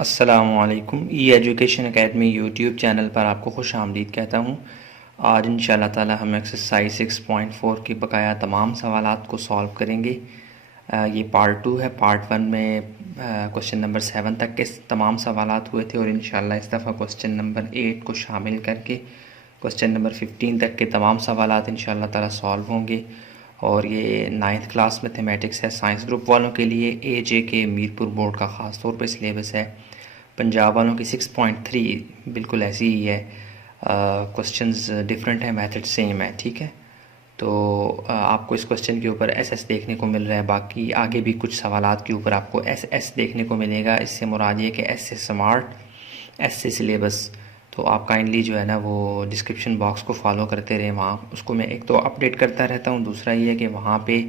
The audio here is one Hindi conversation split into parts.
अस्सलामुअलैकुम। ई एजुकेशन एकेडमी यूट्यूब चैनल पर आपको खुश आमदीद कहता हूँ। आज इंशाल्लाह ताला हम एक्सरसाइज 6.4 की बकाया तमाम सवालात को सॉल्व करेंगे। ये पार्ट 2 है। पार्ट 1 में क्वेश्चन नंबर 7 तक के तमाम सवालात हुए थे और इंशाल्लाह इस दफ़ा क्वेश्चन नंबर 8 को शामिल करके क्वेश्चन नंबर 15 तक के तमाम सवालात इंशाल्लाह ताला सॉल्व होंगे। और ये 9th क्लास मैथमेटिक्स है, साइंस ग्रुप वालों के लिए। AJK मीरपुर बोर्ड का ख़ास तौर पे सिलेबस है। पंजाब वालों की 6.3 बिल्कुल ऐसी ही है। क्वेश्चंस डिफरेंट है, मेथड सेम है। ठीक है, तो आपको इस क्वेश्चन के ऊपर SS देखने को मिल रहा है। बाकी आगे भी कुछ सवालात के ऊपर आपको SS देखने को मिलेगा। इससे मुराद ये कि S से स्मार्ट, S से सिलेबस। तो आप काइंडली जो है ना वो डिस्क्रिप्शन बॉक्स को फॉलो करते रहें। वहाँ उसको मैं एक तो अपडेट करता रहता हूँ, दूसरा ये है कि वहाँ पे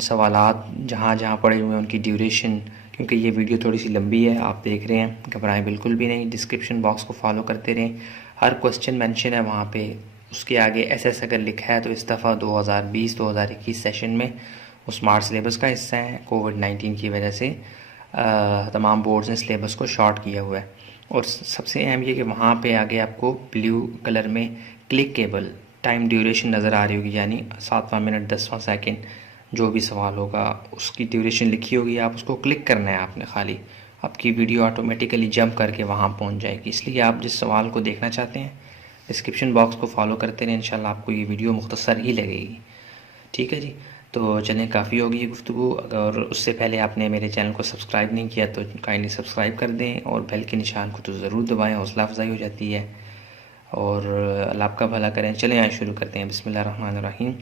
सवालात जहाँ जहाँ पड़े हुए हैं उनकी ड्यूरेशन, क्योंकि ये वीडियो थोड़ी सी लंबी है, आप देख रहे हैं, घबराएं बिल्कुल भी नहीं। डिस्क्रिप्शन बॉक्स को फॉलो करते रहें, हर क्वेश्चन मेंशन है वहाँ पे। उसके आगे SS अगर लिखा है तो इस दफ़ा 2020-2021 सेशन में वो स्मार्ट सिलेबस का हिस्सा है। कोविड-19 की वजह से तमाम बोर्ड्स ने सिलेबस को शॉर्ट किया हुआ है। और सबसे अहम ये कि वहाँ पे आगे आपको ब्लू कलर में क्लिकेबल टाइम ड्यूरेशन नज़र आ रही होगी, यानी 7वां मिनट 10वां सेकंड जो भी सवाल होगा उसकी ड्यूरेशन लिखी होगी। आप उसको क्लिक करना है आपने, खाली आपकी वीडियो ऑटोमेटिकली जंप करके वहाँ पहुँच जाएगी। इसलिए आप जिस सवाल को देखना चाहते हैं डिस्क्रिप्शन बॉक्स को फॉलो करते रहें, इंशाल्लाह आपको ये वीडियो मुख्तसर ही लगेगी। ठीक है जी, तो चलें, काफ़ी होगी ये गुफ्तगू। अगर उससे पहले आपने मेरे चैनल को सब्सक्राइब नहीं किया तो काइंडली सब्सक्राइब कर दें और बेल के निशान को तो ज़रूर दबाएं, हौसला अफजाई हो जाती है। और अल्लाह आपका भला करें। चलें आए शुरू करते हैं। बिस्मिल्लाहिर्रहमानिर्रहीम।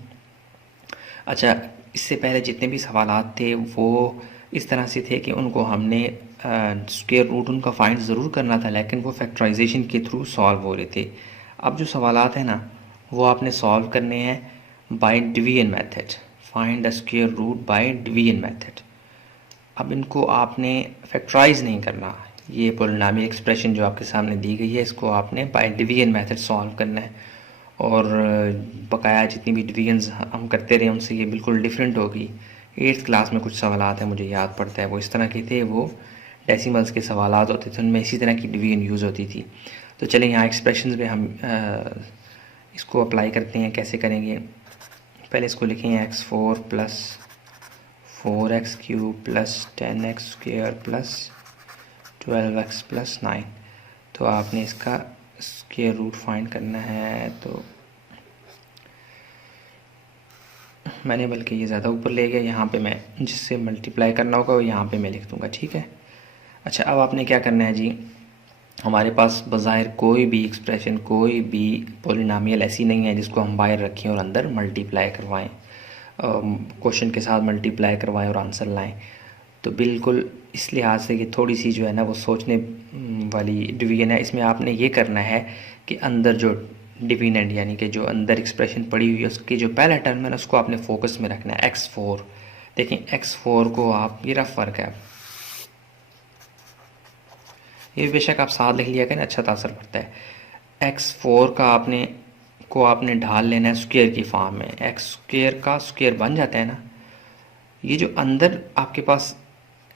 अच्छा, इससे पहले जितने भी सवालात थे वो इस तरह से थे कि उनको हमने स्क्वायर रूट उनका फाइंड ज़रूर करना था, लेकिन वो फैक्टराइजेशन के थ्रू सॉल्व हो रहे थे। अब जो सवालात हैं ना वो आपने सॉल्व करने हैं by division method. Find the square root by division method. अब इनको आपने फैक्टराइज नहीं करना। ये पॉलिनॉमियल एक्सप्रेशन जो आपके सामने दी गई है इसको आपने बाय डिवीजन मेथड सॉल्व करना है। और बकाया जितनी भी डिवीजन्स हम करते रहे उनसे ये बिल्कुल डिफरेंट होगी। 8th क्लास में कुछ सवालात हैं मुझे याद पड़ता है, वो इस तरह के थे, वो डेसिमल्स के सवालात होते थे, उनमें इसी तरह की डिवीजन यूज़ होती थी। तो चलें यहाँ एक्सप्रेशंस में हम इसको अप्लाई करते हैं। कैसे करेंगे, पहले इसको लिखें x4 plus 4x³ plus 10x² plus 12x plus 9। तो आपने इसका स्क्वायर रूट फाइंड करना है। तो मैंने बल्कि ये ज़्यादा ऊपर ले गया, यहाँ पे मैं जिससे मल्टीप्लाई करना होगा वो यहाँ पे मैं लिख दूँगा। ठीक है। अच्छा, अब आपने क्या करना है जी, हमारे पास बज़ाहिर कोई भी एक्सप्रेशन, कोई भी पॉलिनॉमियल ऐसी नहीं है जिसको हम बाहर रखें और अंदर मल्टीप्लाई करवाएं, क्वेश्चन के साथ मल्टीप्लाई करवाएं और आंसर लाएं। तो बिल्कुल इस लिहाज से कि थोड़ी सी जो है ना वो सोचने वाली डिवीजन है। इसमें आपने ये करना है कि अंदर जो डिविडेंड यानी कि जो अंदर एक्सप्रेशन पड़ी हुई है उसकी जो पहला टर्म है ना उसको आपने फोकस में रखना है। x4 देखें, x4 को आप, ये रफ फ़र्क है, ये बेशक आप साथ लिख लिया करें, अच्छा तासर पड़ता है। x4 का आपने ढाल लेना है स्क्वायर की फॉर्म में। x² का स्क्वायर बन जाता है ना, ये जो अंदर आपके पास,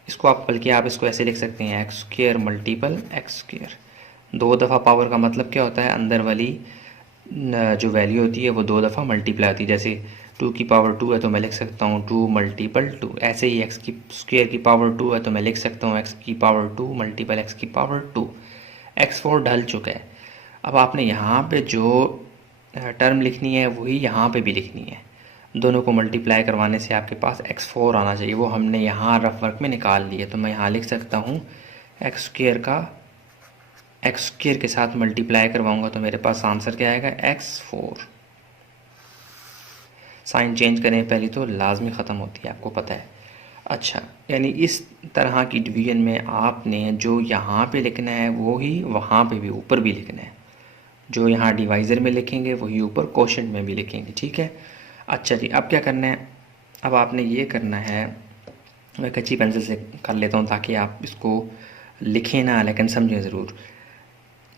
इसको आप बल्कि आप इसको ऐसे लिख सकते हैं x² मल्टीपल x²। 2 दफ़ा पावर का मतलब क्या होता है, अंदर वाली जो वैल्यू होती है वो 2 दफ़ा मल्टीप्लाई होती है। जैसे 2 की पावर 2 है तो मैं लिख सकता हूँ 2 मल्टीपल 2। ऐसे ही x की स्क्वायर की पावर 2 है तो मैं लिख सकता हूँ x की पावर 2 मल्टीपल x की पावर 2। x4 ढल चुका है। अब आपने यहाँ पे जो टर्म लिखनी है वही यहाँ पे भी लिखनी है। दोनों को मल्टीप्लाई करवाने से आपके पास x4 आना चाहिए, वो हमने यहाँ रफ वर्क में निकाल लिया। तो मैं यहाँ लिख सकता हूँ x² का x² के साथ मल्टीप्लाई करवाऊंगा तो मेरे पास आंसर क्या आएगा, x4। साइन चेंज करें पहले तो लाजमी ख़त्म होती है, आपको पता है। अच्छा, यानी इस तरह की डिवीजन में आपने जो यहाँ पे लिखना है वो ही वहाँ पे भी ऊपर भी लिखना है। जो यहाँ डिवाइज़र में लिखेंगे वही ऊपर क्वोशंट में भी लिखेंगे। ठीक है। अच्छा जी, अब क्या करना है, अब आपने ये करना है, मैं कच्ची पेंसिल से कर लेता हूँ ताकि आप इसको लिखें ना लेकिन समझें ज़रूर।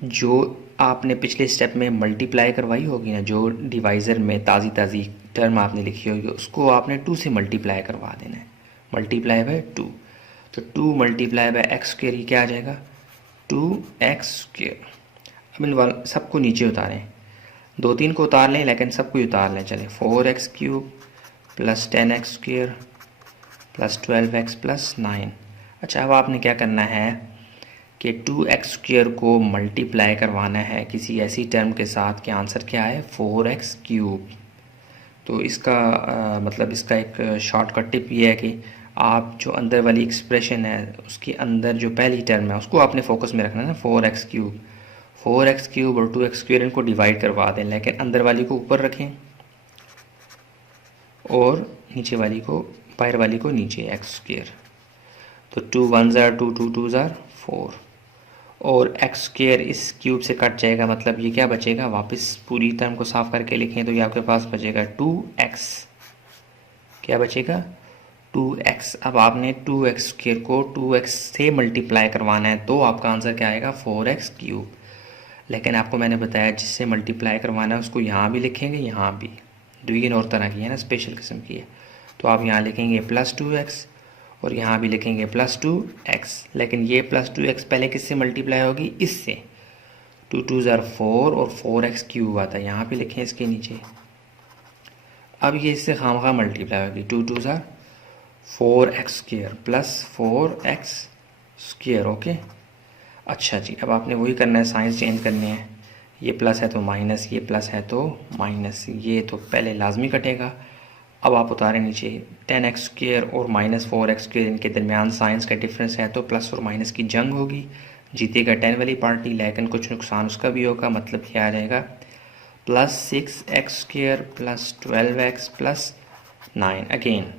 जो आपने पिछले स्टेप में मल्टीप्लाई करवाई होगी ना, जो डिवाइज़र में ताज़ी टर्म आपने लिखी होगी उसको आपने 2 से मल्टीप्लाई करवा देना है, मल्टीप्लाई बाय 2। तो 2 मल्टीप्लाई बाय एक्स स्क्र क्या आ जाएगा 2x²। अब इन सबको नीचे उतारें, 2-3 को उतार लें लेकिन सबको ही उतार लें। चलें 4x³ plus 10x² plus 12x plus 9। अच्छा, अब आपने क्या करना है कि 2x² को मल्टीप्लाई करवाना है किसी ऐसी टर्म के साथ कि आंसर क्या है 4x³। तो इसका मतलब इसका एक शॉर्टकट टिप ये है कि आप जो अंदर वाली एक्सप्रेशन है उसके अंदर जो पहली टर्म है उसको आपने फोकस में रखना है ना, 4x³ और 2x² इनको डिवाइड करवा दें, लेकिन अंदर वाली को ऊपर रखें और नीचे वाली को, बाहर वाली को नीचे, x²। तो 2 1s are 2, 2 2s are 4 और x² इस क्यूब से कट जाएगा, मतलब ये क्या बचेगा, वापस पूरी टर्म को साफ करके लिखें तो ये आपके पास बचेगा 2x। क्या बचेगा 2x। अब आपने 2x² को 2x से मल्टीप्लाई करवाना है तो आपका आंसर क्या आएगा 4x³। लेकिन आपको मैंने बताया जिससे मल्टीप्लाई करवाना है उसको यहाँ भी लिखेंगे, यहाँ भी। द्विगुण और तरह की है ना, स्पेशल किस्म की है, तो आप यहाँ लिखेंगे प्लस 2x और यहाँ भी लिखेंगे प्लस 2x। लेकिन ये प्लस 2x पहले किससे मल्टीप्लाई होगी, इससे। 2 2s are 4 और 4x³ आता है, यहाँ पे लिखें इसके नीचे। अब ये इससे खामखा मल्टीप्लाई होगी, 2 2s are 4x² plus 4x²। Okay, अच्छा जी, अब आपने वही करना है, साइंस चेंज करनी है। ये प्लस है तो माइनस, ये प्लस है तो माइनस, ये तो पहले लाजमी कटेगा। अब आप उतारें नीचे, 10x² और माइनस 4x², इनके दरमियान साइंस का डिफरेंस है तो प्लस और माइनस की जंग होगी, जीतेगा 10 वाली पार्टी, लेकिन कुछ नुकसान उसका भी होगा। मतलब क्या आ जाएगा plus 6x² plus 12x plus 9। Again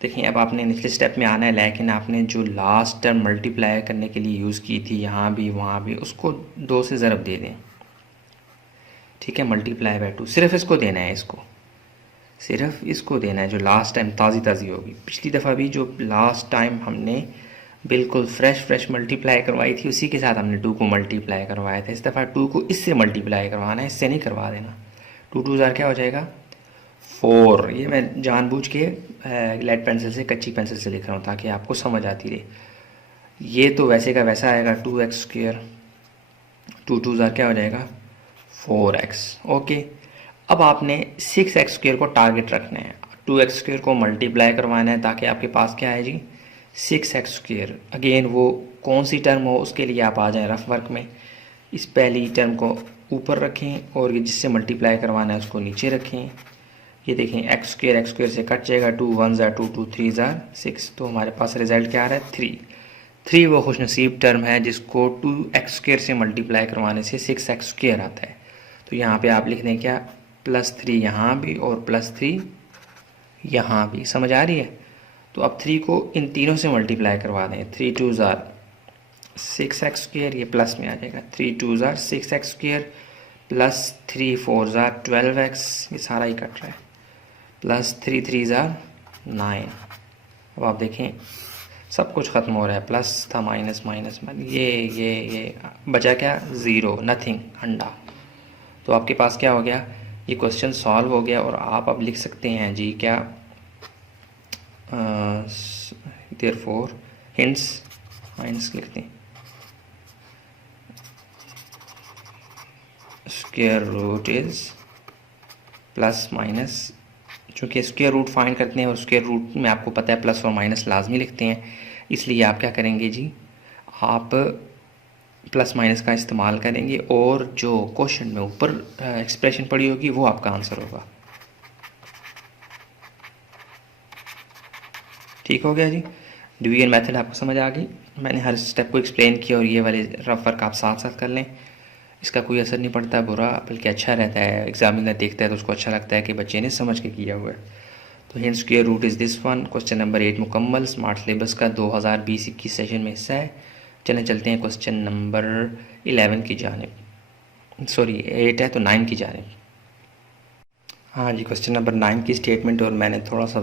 देखिए, अब आपने निचले स्टेप में आना है, लेकिन आपने जो लास्ट टर्म मल्टीप्लाई करने के लिए यूज़ की थी यहाँ भी वहाँ भी, उसको 2 से ज़रब दे दें। ठीक है, मल्टीप्लाई बाय 2 सिर्फ इसको देना है, इसको सिर्फ इसको देना है जो लास्ट टाइम ताज़ी होगी। पिछली दफ़ा भी जो लास्ट टाइम हमने बिल्कुल फ्रेश मल्टीप्लाई करवाई थी उसी के साथ हमने 2 को मल्टीप्लाई करवाया था। इस दफ़ा 2 को इससे मल्टीप्लाई करवाना है, इससे नहीं करवा देना। 2 2s क्या हो जाएगा 4। ये मैं जानबूझ के लेड पेंसिल से, कच्ची पेंसिल से लिख रहा हूँ ताकि आपको समझ आती रहे। ये तो वैसे का वैसा आएगा 2x², 2 2s क्या हो जाएगा 4x। ओके, अब आपने 6x² को टारगेट रखना है, 2x² को मल्टीप्लाई करवाना है ताकि आपके पास क्या है जी 6x²। अगेन वो कौन सी टर्म हो उसके लिए आप आ जाएं रफ वर्क में। इस पहली टर्म को ऊपर रखें और ये जिससे मल्टीप्लाई करवाना है उसको नीचे रखें। ये देखें x² से कट जाएगा, 2 1s are 2, 2 3s are 6, तो हमारे पास रिजल्ट क्या आ रहा है 3। वो खुशनसीब टर्म है जिसको 2x² से मल्टीप्लाई करवाने से 6x² आता है। तो यहाँ पे आप लिख दें क्या +3 यहाँ भी और +3 यहाँ भी। समझ आ रही है? तो अब 3 को इन तीनों से मल्टीप्लाई करवा दें। 3 2s are 6x², ये प्लस में आ जाएगा, 3 2s are 6x² plus 3 4s are 12x, ये सारा ही कट रहा है, प्लस 3 3s are 9। अब आप देखें सब कुछ ख़त्म हो रहा है, प्लस था माइनस माइनस, ये बचा क्या 0, नथिंग, अंडा। तो आपके पास क्या हो गया, ये क्वेश्चन सॉल्व हो गया और आप अब लिख सकते हैं जी क्या, देयरफॉर हिंट्स माइनस लिखते हैं, square root is plus minus. चूँकि स्क्वायर रूट फाइंड करते हैं और स्क्वायर रूट में आपको पता है प्लस और माइनस लाजमी लिखते हैं, इसलिए आप क्या करेंगे जी, आप प्लस माइनस का इस्तेमाल करेंगे और जो क्वेश्चन में ऊपर एक्सप्रेशन पड़ी होगी वो आपका आंसर होगा। ठीक हो गया जी। डिवीजन मेथड आपको समझ आ गई, मैंने हर स्टेप को एक्सप्लेन किया और ये वाले रफ वर्क आप साथ साथ कर लें। इसका कोई असर नहीं पड़ता बुरा, बल्कि अच्छा रहता है। एग्जामिनर देखता है तो उसको अच्छा लगता है कि बच्चे ने समझ के किया हुआ है। तो hence square root is this one. Question number 8 मुकम्मल स्मार्ट सिलेबस का 2020-21 सेशन में हिस्सा है। चलें चलते हैं क्वेश्चन नंबर 11 की जानिब, सॉरी 8 है तो 9 की जानिब। हाँ जी, क्वेश्चन नंबर 9 की स्टेटमेंट, और मैंने थोड़ा सा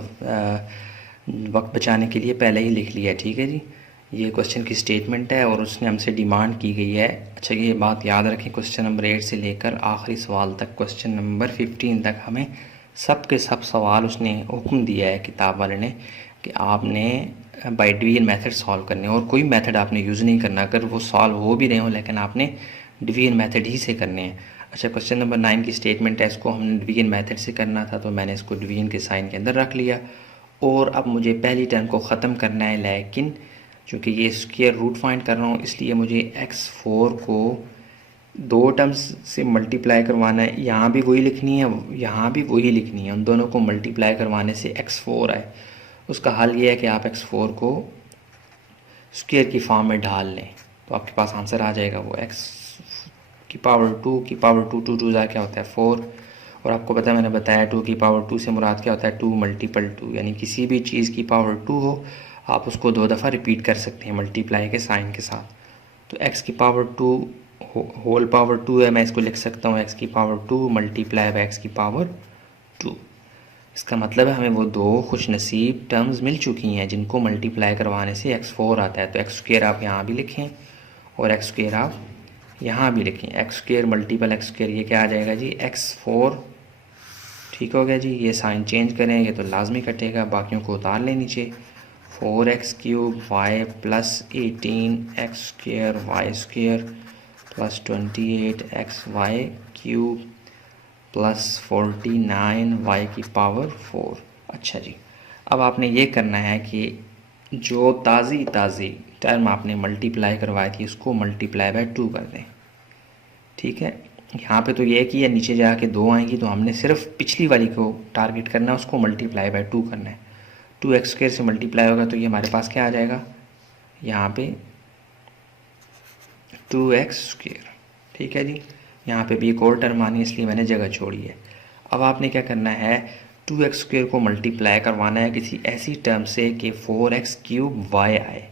वक्त बचाने के लिए पहले ही लिख लिया है। ठीक है जी, ये क्वेश्चन की स्टेटमेंट है और उसने हमसे डिमांड की गई है। अच्छा, ये बात याद रखें, क्वेश्चन नंबर 8 से लेकर आखिरी सवाल तक, क्वेश्चन नंबर 15 तक हमें सब के सब सवाल उसने हुक्म दिया है किताब वाले ने कि आपने बाय डिवीजन मेथड सॉल्व करने, और कोई मेथड आपने यूज़ नहीं करना अगर वो सॉल्व हो भी रहे हो, लेकिन आपने डिवीजन मेथड ही से करने हैं। अच्छा, क्वेश्चन नंबर 9 की स्टेटमेंट है, इसको हमने डिवीजन मेथड से करना था, तो मैंने इसको डिवीजन के साइन के अंदर रख लिया। और अब मुझे पहली टर्म को ख़त्म करना है, लेकिन चूँकि ये स्क्वायर रूट फाइंड कर रहा हूँ इसलिए मुझे x4 को दो टर्म्स से मल्टीप्लाई करवाना है। यहाँ भी वही लिखनी है, यहाँ भी वही लिखनी है, उन दोनों को मल्टीप्लाई करवाने से x4 आए। उसका हल ये है कि आप x4 को स्क्वायर की फॉर्म में ढाल लें, तो आपके पास आंसर आ जाएगा वो x की पावर 2 की पावर 2, 2 2 क्या होता है 4। और आपको पता है, मैंने बताया 2 की पावर 2 से मुराद क्या होता है 2 मल्टीपल 2, यानी किसी भी चीज़ की पावर 2 हो आप उसको 2 दफ़ा रिपीट कर सकते हैं मल्टीप्लाई के साइन के साथ। तो x की पावर 2 होल पावर 2 है, मैं इसको लिख सकता हूँ x की पावर 2 मल्टीप्लाई बाय x की पावर 2। इसका मतलब है हमें वो दो खुश नसीब टर्म्स मिल चुकी हैं जिनको मल्टीप्लाई करवाने से x4 आता है। तो एक्स स्क्वायर आप यहाँ भी लिखें और एक्स स्क्वायर आप यहाँ भी लिखें। X square multiple x square ये क्या आ जाएगा जी x4। ठीक हो गया जी। ये साइन चेंज करेंगे तो लाजमी कटेगा, बाकियों को उतार लें नीचे। 4x cube y plus 18 x square y square plus 28 x y cube plus 49 y की पावर 4। अच्छा जी, अब आपने ये करना है कि जो ताज़ी टर्म आपने मल्टीप्लाई करवाई थी उसको मल्टीप्लाई बाय 2 कर दें। ठीक है, यहाँ पे तो ये है कि ये नीचे जाके 2 आएंगी, तो हमने सिर्फ पिछली वाली को टारगेट करना है, उसको मल्टीप्लाई बाय 2 करना है। 2x स्क्वायर से मल्टीप्लाई होगा तो ये हमारे पास क्या आ जाएगा, यहाँ पे 2x स्क्वायर। ठीक है जी, यहाँ पे भी एक और टर्म आनी है इसलिए मैंने जगह छोड़ी है। अब आपने क्या करना है, 2x स्क्वायर को मल्टीप्लाई करवाना है किसी ऐसी टर्म से कि 4x क्यूब y आए।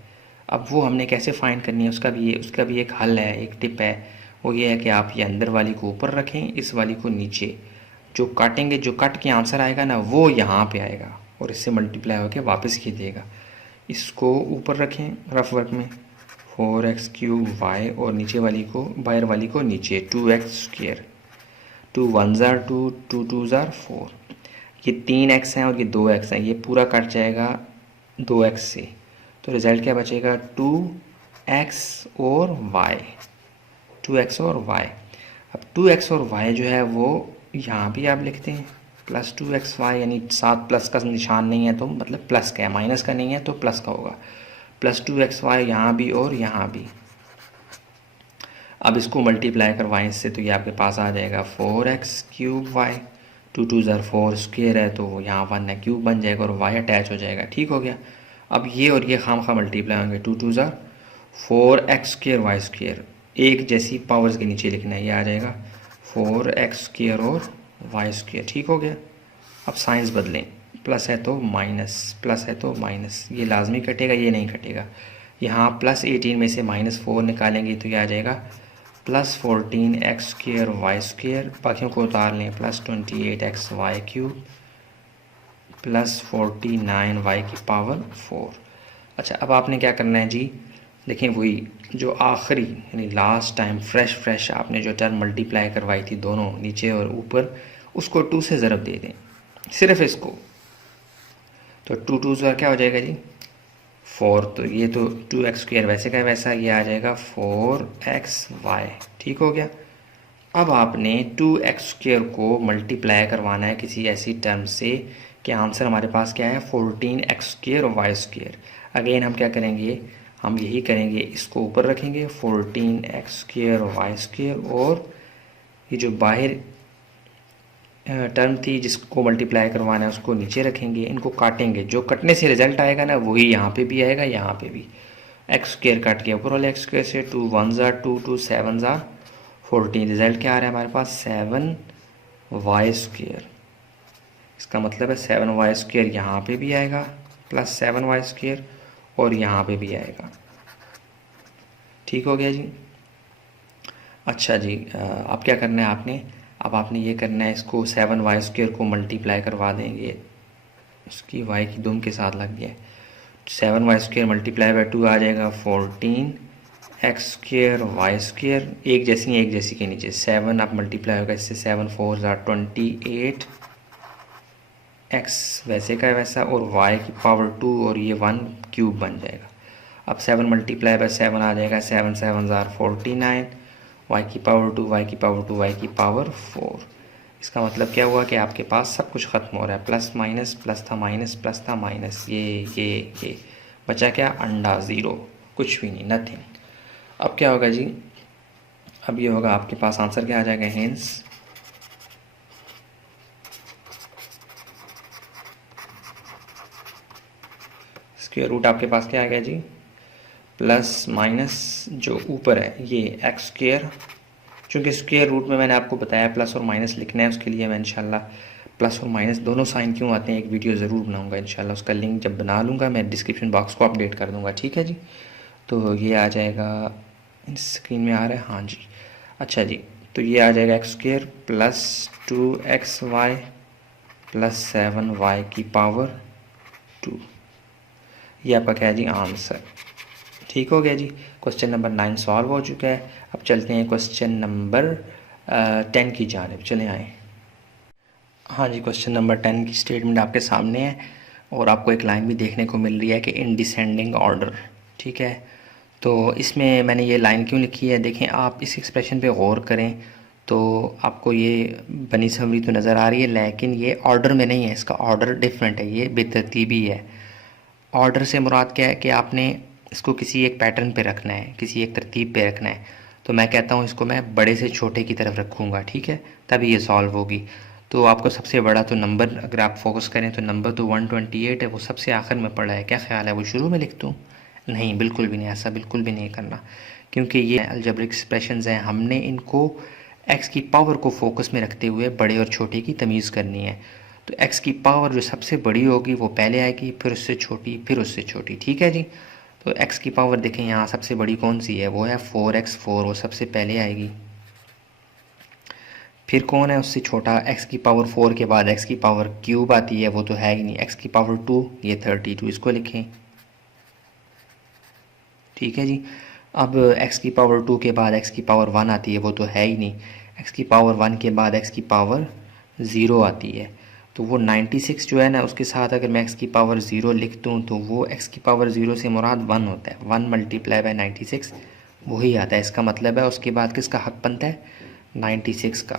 अब वो हमने कैसे फाइंड करनी है उसका भी एक हल है, एक टिप है। वो ये है कि आप ये अंदर वाली को ऊपर रखें, इस वाली को नीचे। जो काटेंगे, जो कट के आंसर आएगा ना वो यहाँ पे आएगा और इससे मल्टीप्लाई होकर वापस ही देगा। इसको ऊपर रखें रफ वर्क में 4x क्यूब वाई, और नीचे वाली को बाहर वाली को नीचे 2x स्क्वायर। 2 1 ज़ार 2, 2 2 ज़ार 4। ये 3x हैं और ये 2x हैं, ये पूरा कट जाएगा 2x से, तो रिज़ल्ट क्या बचेगा 2x और y। 2x और y। अब 2x और y जो है वो यहाँ भी आप लिखते हैं प्लस 2xy, यानी साथ प्लस का निशान नहीं है तो मतलब प्लस का है, माइनस का नहीं है तो प्लस का होगा। प्लस 2xy यहाँ भी और यहाँ भी। अब इसको मल्टीप्लाई करवाएं इससे, तो ये आपके पास आ जाएगा 4x क्यूब वाई। 2 2 ज़ार 4 स्क्वायर है तो यहाँ 1 है क्यूब बन जाएगा और y अटैच हो जाएगा। ठीक हो गया। अब ये और ये खामखा मल्टीप्लाई होंगे, 2 2 ज़ार 4x स्क्वायर वाई स्क्वायर, एक जैसी पावर्स के नीचे लिखना है, ये आ जाएगा 4x स्क्वायर और वाई स्क्वायर। ठीक हो गया। अब साइंस बदलें, प्लस है तो माइनस, प्लस है तो माइनस, ये लाजमी कटेगा, ये नहीं कटेगा। यहाँ प्लस 18 में से -4 निकालेंगे तो ये आ जाएगा plus 14 x square y square, बाकियों को उतार लें, plus 28 x y cube plus 49 y की पावर 4। अच्छा, अब आपने क्या करना है जी, देखें वही जो आखिरी यानी लास्ट टाइम फ्रेश आपने जो टर्म मल्टीप्लाई करवाई थी दोनों नीचे और ऊपर, उसको 2 से ज़रब दे दें, सिर्फ इसको। तो 2 2 ज़ार क्या हो जाएगा जी 4, तो ये तो 2x स्क्वायर वैसे का वैसा, ये आ जाएगा 4xy। ठीक हो गया। अब आपने 2x स्क्वायर को मल्टीप्लाई करवाना है किसी ऐसी टर्म से कि आंसर हमारे पास क्या है 14x स्क्वायर और वाई स्क्वायर। अगेन हम क्या करेंगे, हम यही करेंगे, इसको ऊपर रखेंगे 14x स्क्वायर और वाई स्क्वायर, और ये जो बाहर टर्म थी जिसको मल्टीप्लाई करवाना है उसको नीचे रखेंगे, इनको काटेंगे, जो कटने से रिजल्ट आएगा ना वही यहाँ पे भी आएगा, यहाँ पे भी। एक्स स्क्वायर काट के ऊपर वाले एक्स स्क्वायर से 2 1 ज़ार 2, 2 7 ज़ार 14, रिजल्ट क्या आ रहा है हमारे पास 7y स्क्वायर। इसका मतलब है 7y स्क्वायर यहाँ पे भी आएगा प्लस 7y स्क्वायर और यहाँ पे भी आएगा। ठीक हो गया जी। अच्छा जी, अब क्या करना है आपने, अब आपने ये करना है, इसको 7y स्क्वायर को मल्टीप्लाई करवा देंगे, उसकी y की दुम के साथ लग गया। 7y स्क्वायर मल्टीप्लाई बाय 2 आ जाएगा 14x स्क्वायर वाई स्क्वायर, एक जैसी के नीचे 7 अब मल्टीप्लाई होगा इससे, 7 4 ज़ार 28 x वैसे का वैसा और y की पावर 2 और ये 1 क्यूब बन जाएगा। अब 7 मल्टीप्लाई बाय 7 आ जाएगा, 7 7 ज़ार 49, वाई की पावर 2, वाई की पावर 2, वाई की पावर 4। इसका मतलब क्या हुआ कि आपके पास सब कुछ ख़त्म हो रहा है, प्लस माइनस, प्लस था माइनस, प्लस था माइनस, ये बचा क्या, अंडा, ज़ीरो, कुछ भी नहीं, नथिंग। अब क्या होगा जी, अब ये होगा आपके पास आंसर क्या आ जाएगा, हेंस स्क्वायर रूट आपके पास क्या आ गया जी, प्लस माइनस जो ऊपर है ये एक्स स्क्वायर, चूँकि स्क्वायर रूट में मैंने आपको बताया प्लस और माइनस लिखना है, उसके लिए मैं इंशाल्लाह प्लस और माइनस दोनों साइन क्यों आते हैं एक वीडियो ज़रूर बनाऊंगा इंशाल्लाह, उसका लिंक जब बना लूँगा मैं डिस्क्रिप्शन बॉक्स को अपडेट कर दूँगा, ठीक है जी। तो ये आ जाएगा, स्क्रीन में आ रहा है, हाँ जी, अच्छा जी। तो ये आ जाएगा x square plus 2xy plus 7y की पावर 2। ये आपका क्या है जी, आंसर। ठीक हो गया जी, क्वेश्चन नंबर 9 सॉल्व हो चुका है। अब चलते हैं क्वेश्चन नंबर 10 की जानिब, चले आए। हाँ जी, क्वेश्चन नंबर 10 की स्टेटमेंट आपके सामने है और आपको एक लाइन भी देखने को मिल रही है कि इन डिसेंडिंग ऑर्डर, ठीक है। तो इसमें मैंने ये लाइन क्यों लिखी है, देखें आप इस एक्सप्रेशन पे गौर करें तो आपको ये बनी समरी तो नज़र आ रही है, लेकिन ये ऑर्डर में नहीं है, इसका ऑर्डर डिफरेंट है, ये बेतरतीबी है। ऑर्डर से मुराद क्या है कि आपने इसको किसी एक पैटर्न पे रखना है, किसी एक तरतीब पे रखना है। तो मैं कहता हूँ इसको मैं बड़े से छोटे की तरफ रखूँगा, ठीक है, तभी ये सॉल्व होगी। तो आपको सबसे बड़ा तो नंबर, अगर आप फोकस करें तो नंबर तो 128 है, वो सबसे आखिर में पड़ा है, क्या ख्याल है वो शुरू में लिख दूँ? नहीं, बिल्कुल भी नहीं, ऐसा बिल्कुल भी नहीं करना, क्योंकि ये अलजेब्रिक एक्सप्रेशंस हैं, हमने इनको एक्स की पावर को फोकस में रखते हुए बड़े और छोटे की तमीज़ करनी है। तो एक्स की पावर जो सबसे बड़ी होगी वो पहले आएगी, फिर उससे छोटी, फिर उससे छोटी, ठीक है जी। तो एक्स की पावर देखें यहाँ सबसे बड़ी कौन सी है, वो है 4x4, वो सबसे पहले आएगी। फिर कौन है उससे छोटा, एक्स की पावर 4 के बाद एक्स की पावर क्यूब आती है, वो तो है ही नहीं, एक्स की पावर 2, ये 32, इसको लिखें, ठीक है जी। अब एक्स की पावर 2 के बाद एक्स की पावर 1 आती है, वो तो है ही नहीं, एक्स की पावर 1 के बाद एक्स की पावर 0 आती है। तो वो 96 जो है ना, उसके साथ अगर मैं एक्स की पावर 0 लिख दूँ तो वो एक्स की पावर 0 से मुराद 1 होता है, 1 मल्टीप्लाई बाय 96 वही आता है। इसका मतलब है उसके बाद किसका हक बनता है, 96 का,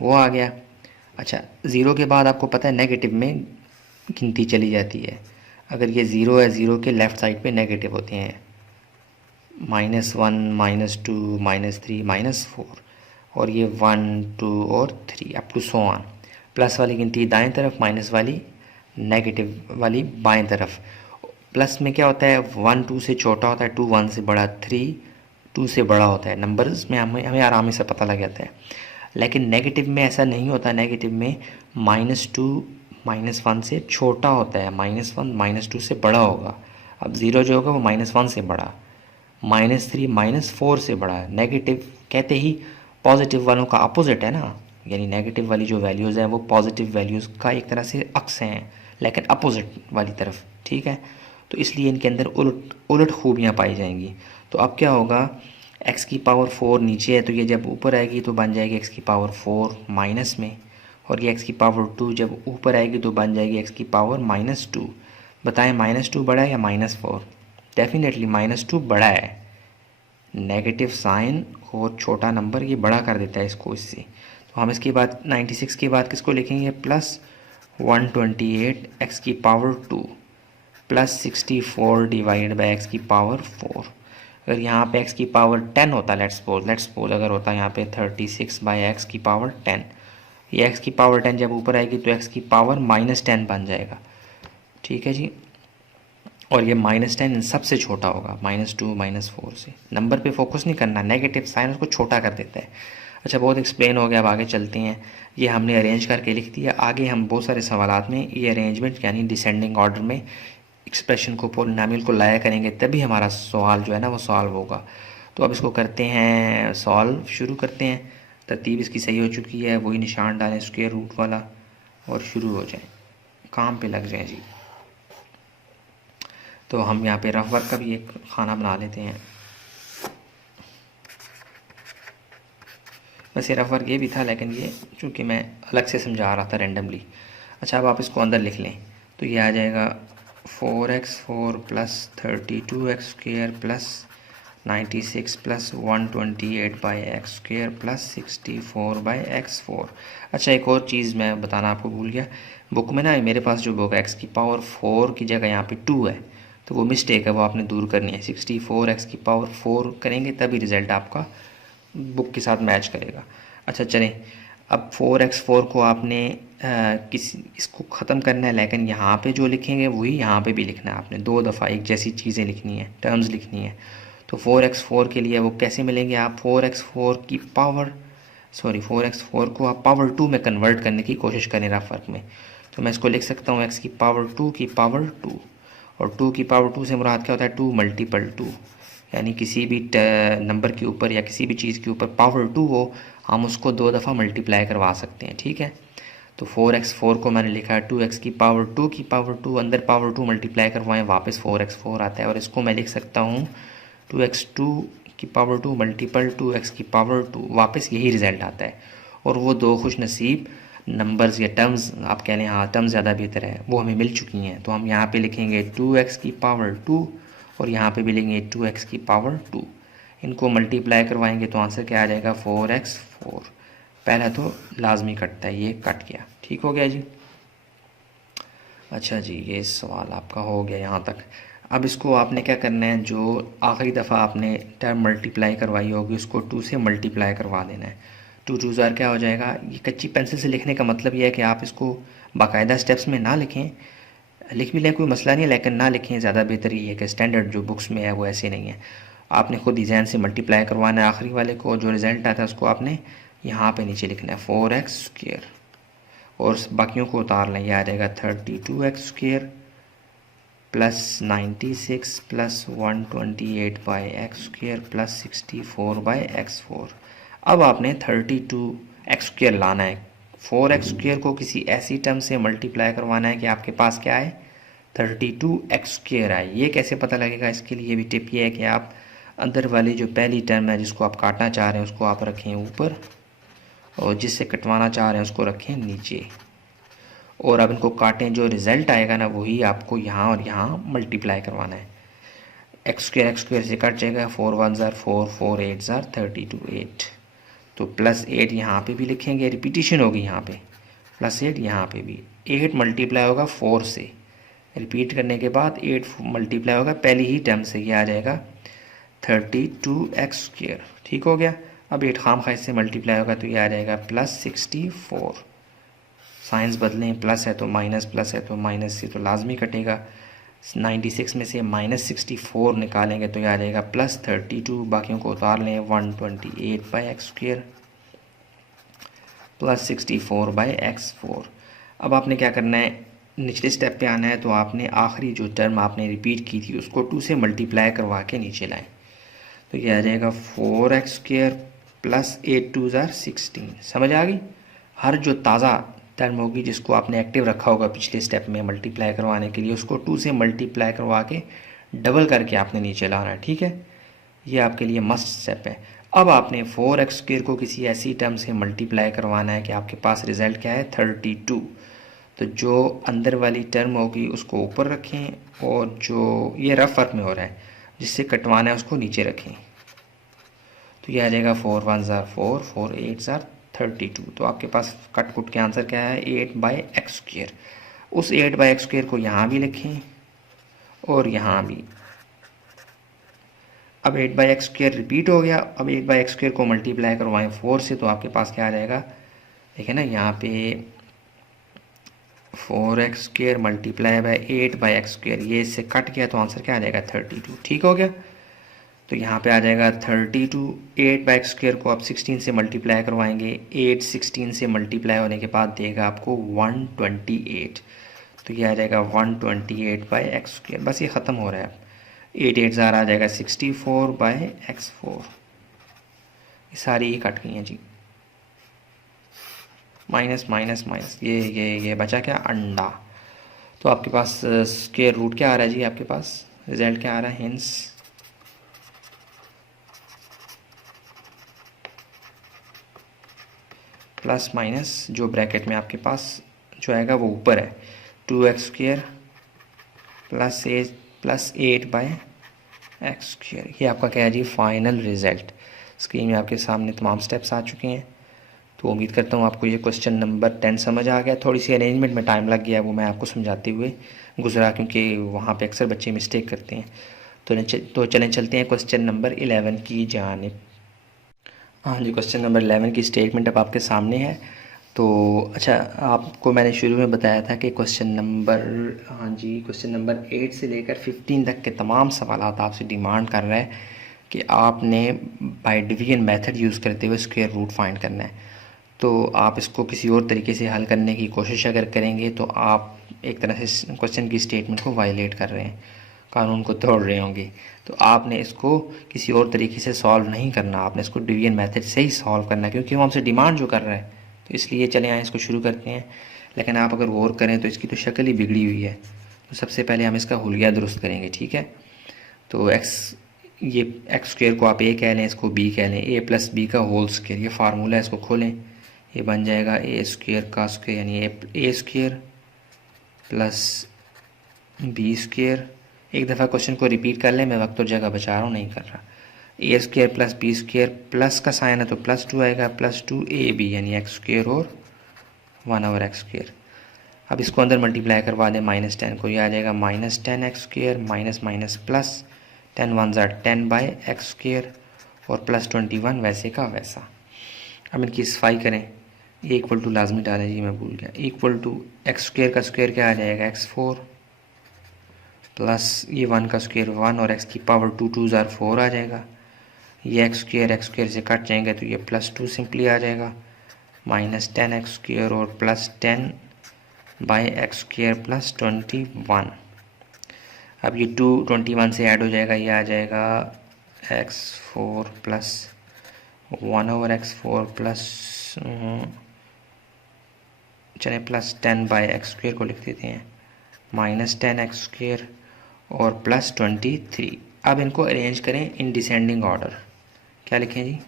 वो आ गया। अच्छा, ज़ीरो के बाद आपको पता है नेगेटिव में गिनती चली जाती है, अगर ये ज़ीरो है, ज़ीरो के लेफ़्ट साइड पे नेगेटिव होते हैं, -1, -2, -3, -4, और ये 1, 2 और 3 up to so on. Plus वाली गिनती दाएं तरफ, माइनस वाली नेगेटिव वाली बाएं तरफ। प्लस में क्या होता है, 1 2 से छोटा होता है, 2 1 से बड़ा, 3 2 से बड़ा होता है। नंबर्स में हमें आराम से पता लग जाता है। लेकिन नेगेटिव में ऐसा नहीं होता, नेगेटिव में -2 -1 से छोटा होता है, -1 -2 से बड़ा होगा। अब ज़ीरो जो होगा वो -1 से बड़ा, -3 -4 से बड़ा है। नेगेटिव कहते ही पॉजिटिव वालों का अपोजिट है ना, यानी नेगेटिव वाली जो वैल्यूज़ हैं वो पॉजिटिव वैल्यूज़ का एक तरह से अक्स हैं, लेकिन अपोजिट वाली तरफ, ठीक है। तो इसलिए इनके अंदर उलट उलट खूबियाँ पाई जाएंगी। तो अब क्या होगा, एक्स की पावर 4 नीचे है, तो ये जब ऊपर आएगी तो बन जाएगी एक्स की पावर 4 माइनस में, और ये एक्स की पावर 2 जब ऊपर आएगी तो बन जाएगी एक्स की पावर -2। बताएं -2 बड़ा है या -4? डेफिनेटली -2 बड़ा है, नेगेटिव साइन और छोटा नंबर ये बड़ा कर देता है इसको इससे। तो हम इसके बाद 96 के बाद किसको लिखेंगे, प्लस 128 एक्स की power 2 plus 64 divide by x की पावर 4। अगर यहाँ पे एक्स की पावर 10 होता, लेट्स सपोज अगर होता यहाँ पे 36 बाई एक्स की पावर 10, ये एक्स की पावर 10 जब ऊपर आएगी तो एक्स की पावर -10 बन जाएगा, ठीक है जी। और ये -10 सबसे छोटा होगा, -2 -4 से। नंबर पे फोकस नहीं करना, नेगेटिव साइन उसको छोटा कर देता है। अच्छा, बहुत एक्सप्लेन हो गया, अब आगे चलते हैं। ये हमने अरेंज करके लिख दिया, आगे हम बहुत सारे सवालात में ये अरेंजमेंट यानी डिसेंडिंग ऑर्डर में एक्सप्रेशन को, पोलिनोमियल को लाया करेंगे, तभी हमारा सवाल जो है ना वो सॉल्व होगा। तो अब इसको करते हैं सॉल्व, शुरू करते हैं। तरतीब इसकी सही हो चुकी है, वही निशान डालें स्क्वायर रूट वाला और शुरू हो जाए, काम पे लग जाए जी। तो हम यहाँ पे रफ वर्क का भी एक खाना बना लेते हैं। वैसे रफ वर्क ये भी था, लेकिन ये चूँकि मैं अलग से समझा रहा था रैंडमली। अच्छा, अब आप इसको अंदर लिख लें, तो ये आ जाएगा 4x4 plus 32x² plus 96 plus 128/x² plus 64/x4। अच्छा, एक और चीज़ मैं बताना आपको भूल गया, बुक में ना मेरे पास जो बुक है x⁴ की जगह यहाँ पे 2 है, तो वो मिस्टेक है, वो आपने दूर करनी है। 64x⁴ करेंगे तभी रिज़ल्ट आपका बुक के साथ मैच करेगा। अच्छा चलें, अब 4x4 को आपने इसको ख़त्म करना है, लेकिन यहाँ पे जो लिखेंगे वही यहाँ पे भी लिखना है आपने, 2 दफ़ा एक जैसी चीज़ें लिखनी है, टर्म्स लिखनी है। तो 4x4 के लिए वो कैसे मिलेंगे, आप 4x4 को आप पावर 2 में कन्वर्ट करने की कोशिश करें रफ वर्क में। तो मैं इसको लिख सकता हूँ x⁴ और 2 की पावर 2 से मुराद क्या होता है, 2 मल्टीपल 2, यानी किसी भी नंबर के ऊपर या किसी भी चीज़ के ऊपर पावर 2 हो, हम उसको 2 दफ़ा मल्टीप्लाई करवा सकते हैं। ठीक है, तो 4x4 को मैंने लिखा है 2 की पावर 2, अंदर पावर 2 मल्टीप्लाई करवाएं, वापस 4x4 आता है। और इसको मैं लिख सकता हूँ 2x2 की पावर 2 मल्टीपल 2x की पावर 2, वापस यही रिज़ल्ट आता है। और वो 2 खुश नसीब नंबर्स या टर्म्स, आप कह लें, हाँ टर्म्स ज़्यादा बेहतर है, वो हमें मिल चुकी हैं। तो हम यहाँ पे लिखेंगे 2x की पावर 2 और यहाँ पे भी लिखेंगे 2x की पावर 2। इनको मल्टीप्लाई करवाएंगे तो आंसर क्या आ जाएगा, 4x4। पहला तो लाजमी कटता है, ये कट गया। ठीक हो गया जी। अच्छा जी, ये सवाल आपका हो गया यहाँ तक। अब इसको आपने क्या करना है, जो आखिरी दफ़ा आपने टर्म मल्टीप्लाई करवाई होगी उसको 2 से मल्टीप्लाई करवा देना है। 2 2 ज़ार क्या हो जाएगा। ये कच्ची पेंसिल से लिखने का मतलब ये है कि आप इसको बाकायदा स्टेप्स में ना लिखें, लिख भी लें कोई मसला नहीं है, लेकिन ना लिखें, ज़्यादा बेहतर ये है कि स्टैंडर्ड जो बुक्स में है वो ऐसे नहीं है। आपने खुद डिज़ाइन से मल्टीप्लाई करवाना है, आखिरी वाले को जो रिज़ल्ट आता है उसको आपने यहाँ पे नीचे लिखना है 4x² और बाकियों को उतार लें, यह आ जाएगा 32x² plus 96 plus 128/x² plus 64/x4। अब आपने 32x² लाना है, 4x² को किसी ऐसी टर्म से मल्टीप्लाई करवाना है कि आपके पास क्या है, 32x² आए। ये कैसे पता लगेगा, इसके लिए भी टिप ये है कि आप अंदर वाली जो पहली टर्म है जिसको आप काटना चाह रहे हैं उसको आप रखें ऊपर और जिससे कटवाना चाह रहे हैं उसको रखें नीचे, और अब इनको काटें, जो रिज़ल्ट आएगा ना वही आपको यहाँ और यहाँ मल्टीप्लाई करवाना है। x² से कट जाएगा, 4 1 ज़ार 4, 4 8 ज़ार 32, 8। तो प्लस 8 यहाँ पे भी लिखेंगे, रिपीटिशन होगी यहाँ पे, प्लस 8 यहाँ पे भी। 8 मल्टीप्लाई होगा 4 से, रिपीट करने के बाद 8 मल्टीप्लाई होगा पहली ही टर्म से, ये आ जाएगा 32x²। ठीक हो गया। अब 8 खाम खा इससे मल्टीप्लाई होगा तो ये आ जाएगा प्लस 64। साइंस बदलें, प्लस है तो माइनस, प्लस है तो माइनस से तो लाजमी कटेगा। 96 में से -64 निकालेंगे तो ये आ जाएगा प्लस 32, बाकियों को उतार लें, 128/x² प्लस 64/x4। अब आपने क्या करना है, निचले स्टेप पे आना है, तो आपने आखिरी जो टर्म आपने रिपीट की थी उसको 2 से मल्टीप्लाई करवा के नीचे लाएं, तो ये आ जाएगा 4x² प्लस 8 2 ज़ार 16। समझ आ गई। हर जो ताज़ा टर्म होगी जिसको आपने एक्टिव रखा होगा पिछले स्टेप में मल्टीप्लाई करवाने के लिए, उसको 2 से मल्टीप्लाई करवा के डबल करके आपने नीचे लाना है। ठीक है, ये आपके लिए मस्ट स्टेप है। अब आपने 4x² को किसी ऐसी टर्म से मल्टीप्लाई करवाना है कि आपके पास रिज़ल्ट क्या है, 32। तो जो अंदर वाली टर्म होगी उसको ऊपर रखें और जो ये रफ वर्क में हो रहा है जिससे कटवाना है उसको नीचे रखें, तो ये आ जाएगा 4 1 ज़ार 4, 4 8 ज़ार 32। तो आपके पास कट कुट के आंसर क्या है, 8/x²। उस 8/x² को यहाँ भी लिखें और यहाँ भी। अब 8/x² रिपीट हो गया। अब 8/x² को मल्टीप्लाई करवाएं 4 से, तो आपके पास क्या आ जाएगा, देखिए ना यहाँ पे 4x² मल्टीप्लाई बाय 8/x², ये इससे कट गया तो आंसर क्या आ जाएगा, 32। ठीक हो गया। तो यहाँ पे आ जाएगा 32। 8/x² को आप 16 से मल्टीप्लाई करवाएंगे, 8 16 से मल्टीप्लाई होने के बाद देगा आपको 128, तो ये आ जाएगा 128/x²। बस ये ख़त्म हो रहा है। 8 8 ज़ार आ जाएगा 64/x4। ये सारी ही कट गई हैं जी, माइनस माइनस माइनस, ये बचा क्या, अंडा। तो आपके पास स्क्वायर रूट क्या आ रहा है जी, आपके पास रिज़ल्ट क्या आ रहा है, हिंस प्लस माइनस जो ब्रैकेट में आपके पास जो आएगा वो ऊपर है, 2x² प्लस 8/x²। ये आपका क्या है जी, फाइनल रिज़ल्ट। स्क्रीन में आपके सामने तमाम स्टेप्स आ चुके हैं। तो उम्मीद करता हूँ आपको ये क्वेश्चन नंबर 10 समझ आ गया। थोड़ी सी अरेंजमेंट में टाइम लग गया, वो मैं आपको समझाते हुए गुजरा, क्योंकि वहाँ पे अक्सर बच्चे मिस्टेक करते हैं। तो चलें चलते हैं क्वेश्चन नंबर 11 की जानिब। हाँ जी, क्वेश्चन नंबर 11 की स्टेटमेंट अब आपके सामने है। तो अच्छा, आपको मैंने शुरू में बताया था कि क्वेश्चन नंबर 8 से लेकर 15 तक के तमाम सवालात आपसे डिमांड कर रहा है कि आपने बाय डिवीजन मेथड यूज़ करते हुए स्क्वायर रूट फाइंड करना है। तो आप इसको किसी और तरीके से हल करने की कोशिश अगर करेंगे तो आप एक तरह से क्वेश्चन की स्टेटमेंट को वायलेट कर रहे हैं, कानून को तोड़ रहे होंगे। तो आपने इसको किसी और तरीके से सॉल्व नहीं करना, आपने इसको डिवीजन मेथड से ही सॉल्व करना है, क्योंकि वो हमसे डिमांड जो कर रहा है। तो इसलिए चले आए इसको शुरू करते हैं। लेकिन आप अगर गौर करें तो इसकी तो शक्ल ही बिगड़ी हुई है। तो सबसे पहले हम इसका हुलिया दुरुस्त करेंगे, ठीक है। तो x² को आप a कह लें, इसको b कह लें, a+b का होल स्क्वायर, ये फार्मूला है, इसको खोलें। ये बन जाएगा a² का स्क्वायर यानी a² प्लस b²। एक दफ़ा क्वेश्चन को रिपीट कर लें, मैं वक्त और जगह बचा रहा हूँ, नहीं कर रहा। a² प्लस b² प्लस का साइन है तो +2 आएगा, +2ab यानी x² और 1/x²। अब इसको अंदर मल्टीप्लाई करवा दें -10 को, ये आ जाएगा -10x² minus minus plus 10 1 10/x² और +21 वैसे का वैसा। अब इनकी सफाई करें। ये इक्वल टू लाजमी डालें जी, मैं भूल गया। इक्वल टू x² का स्क्वायर क्या आ जाएगा, x4 प्लस ये 1 का स्क्वायर 1 और x की पावर 2 2 4 आ जाएगा। ये x² से कट जाएंगे तो ये +2 सिंपली आ जाएगा, -10x² और +10/x² + 21। अब ये 2 21 से ऐड हो जाएगा, ये आ जाएगा x4 प्लस 1/x4 प्लस चले +10/x² को लिख देते हैं, -10x² और +23। अब इनको अरेंज करें इन डिसेंडिंग ऑर्डर। क्या लिखें जी,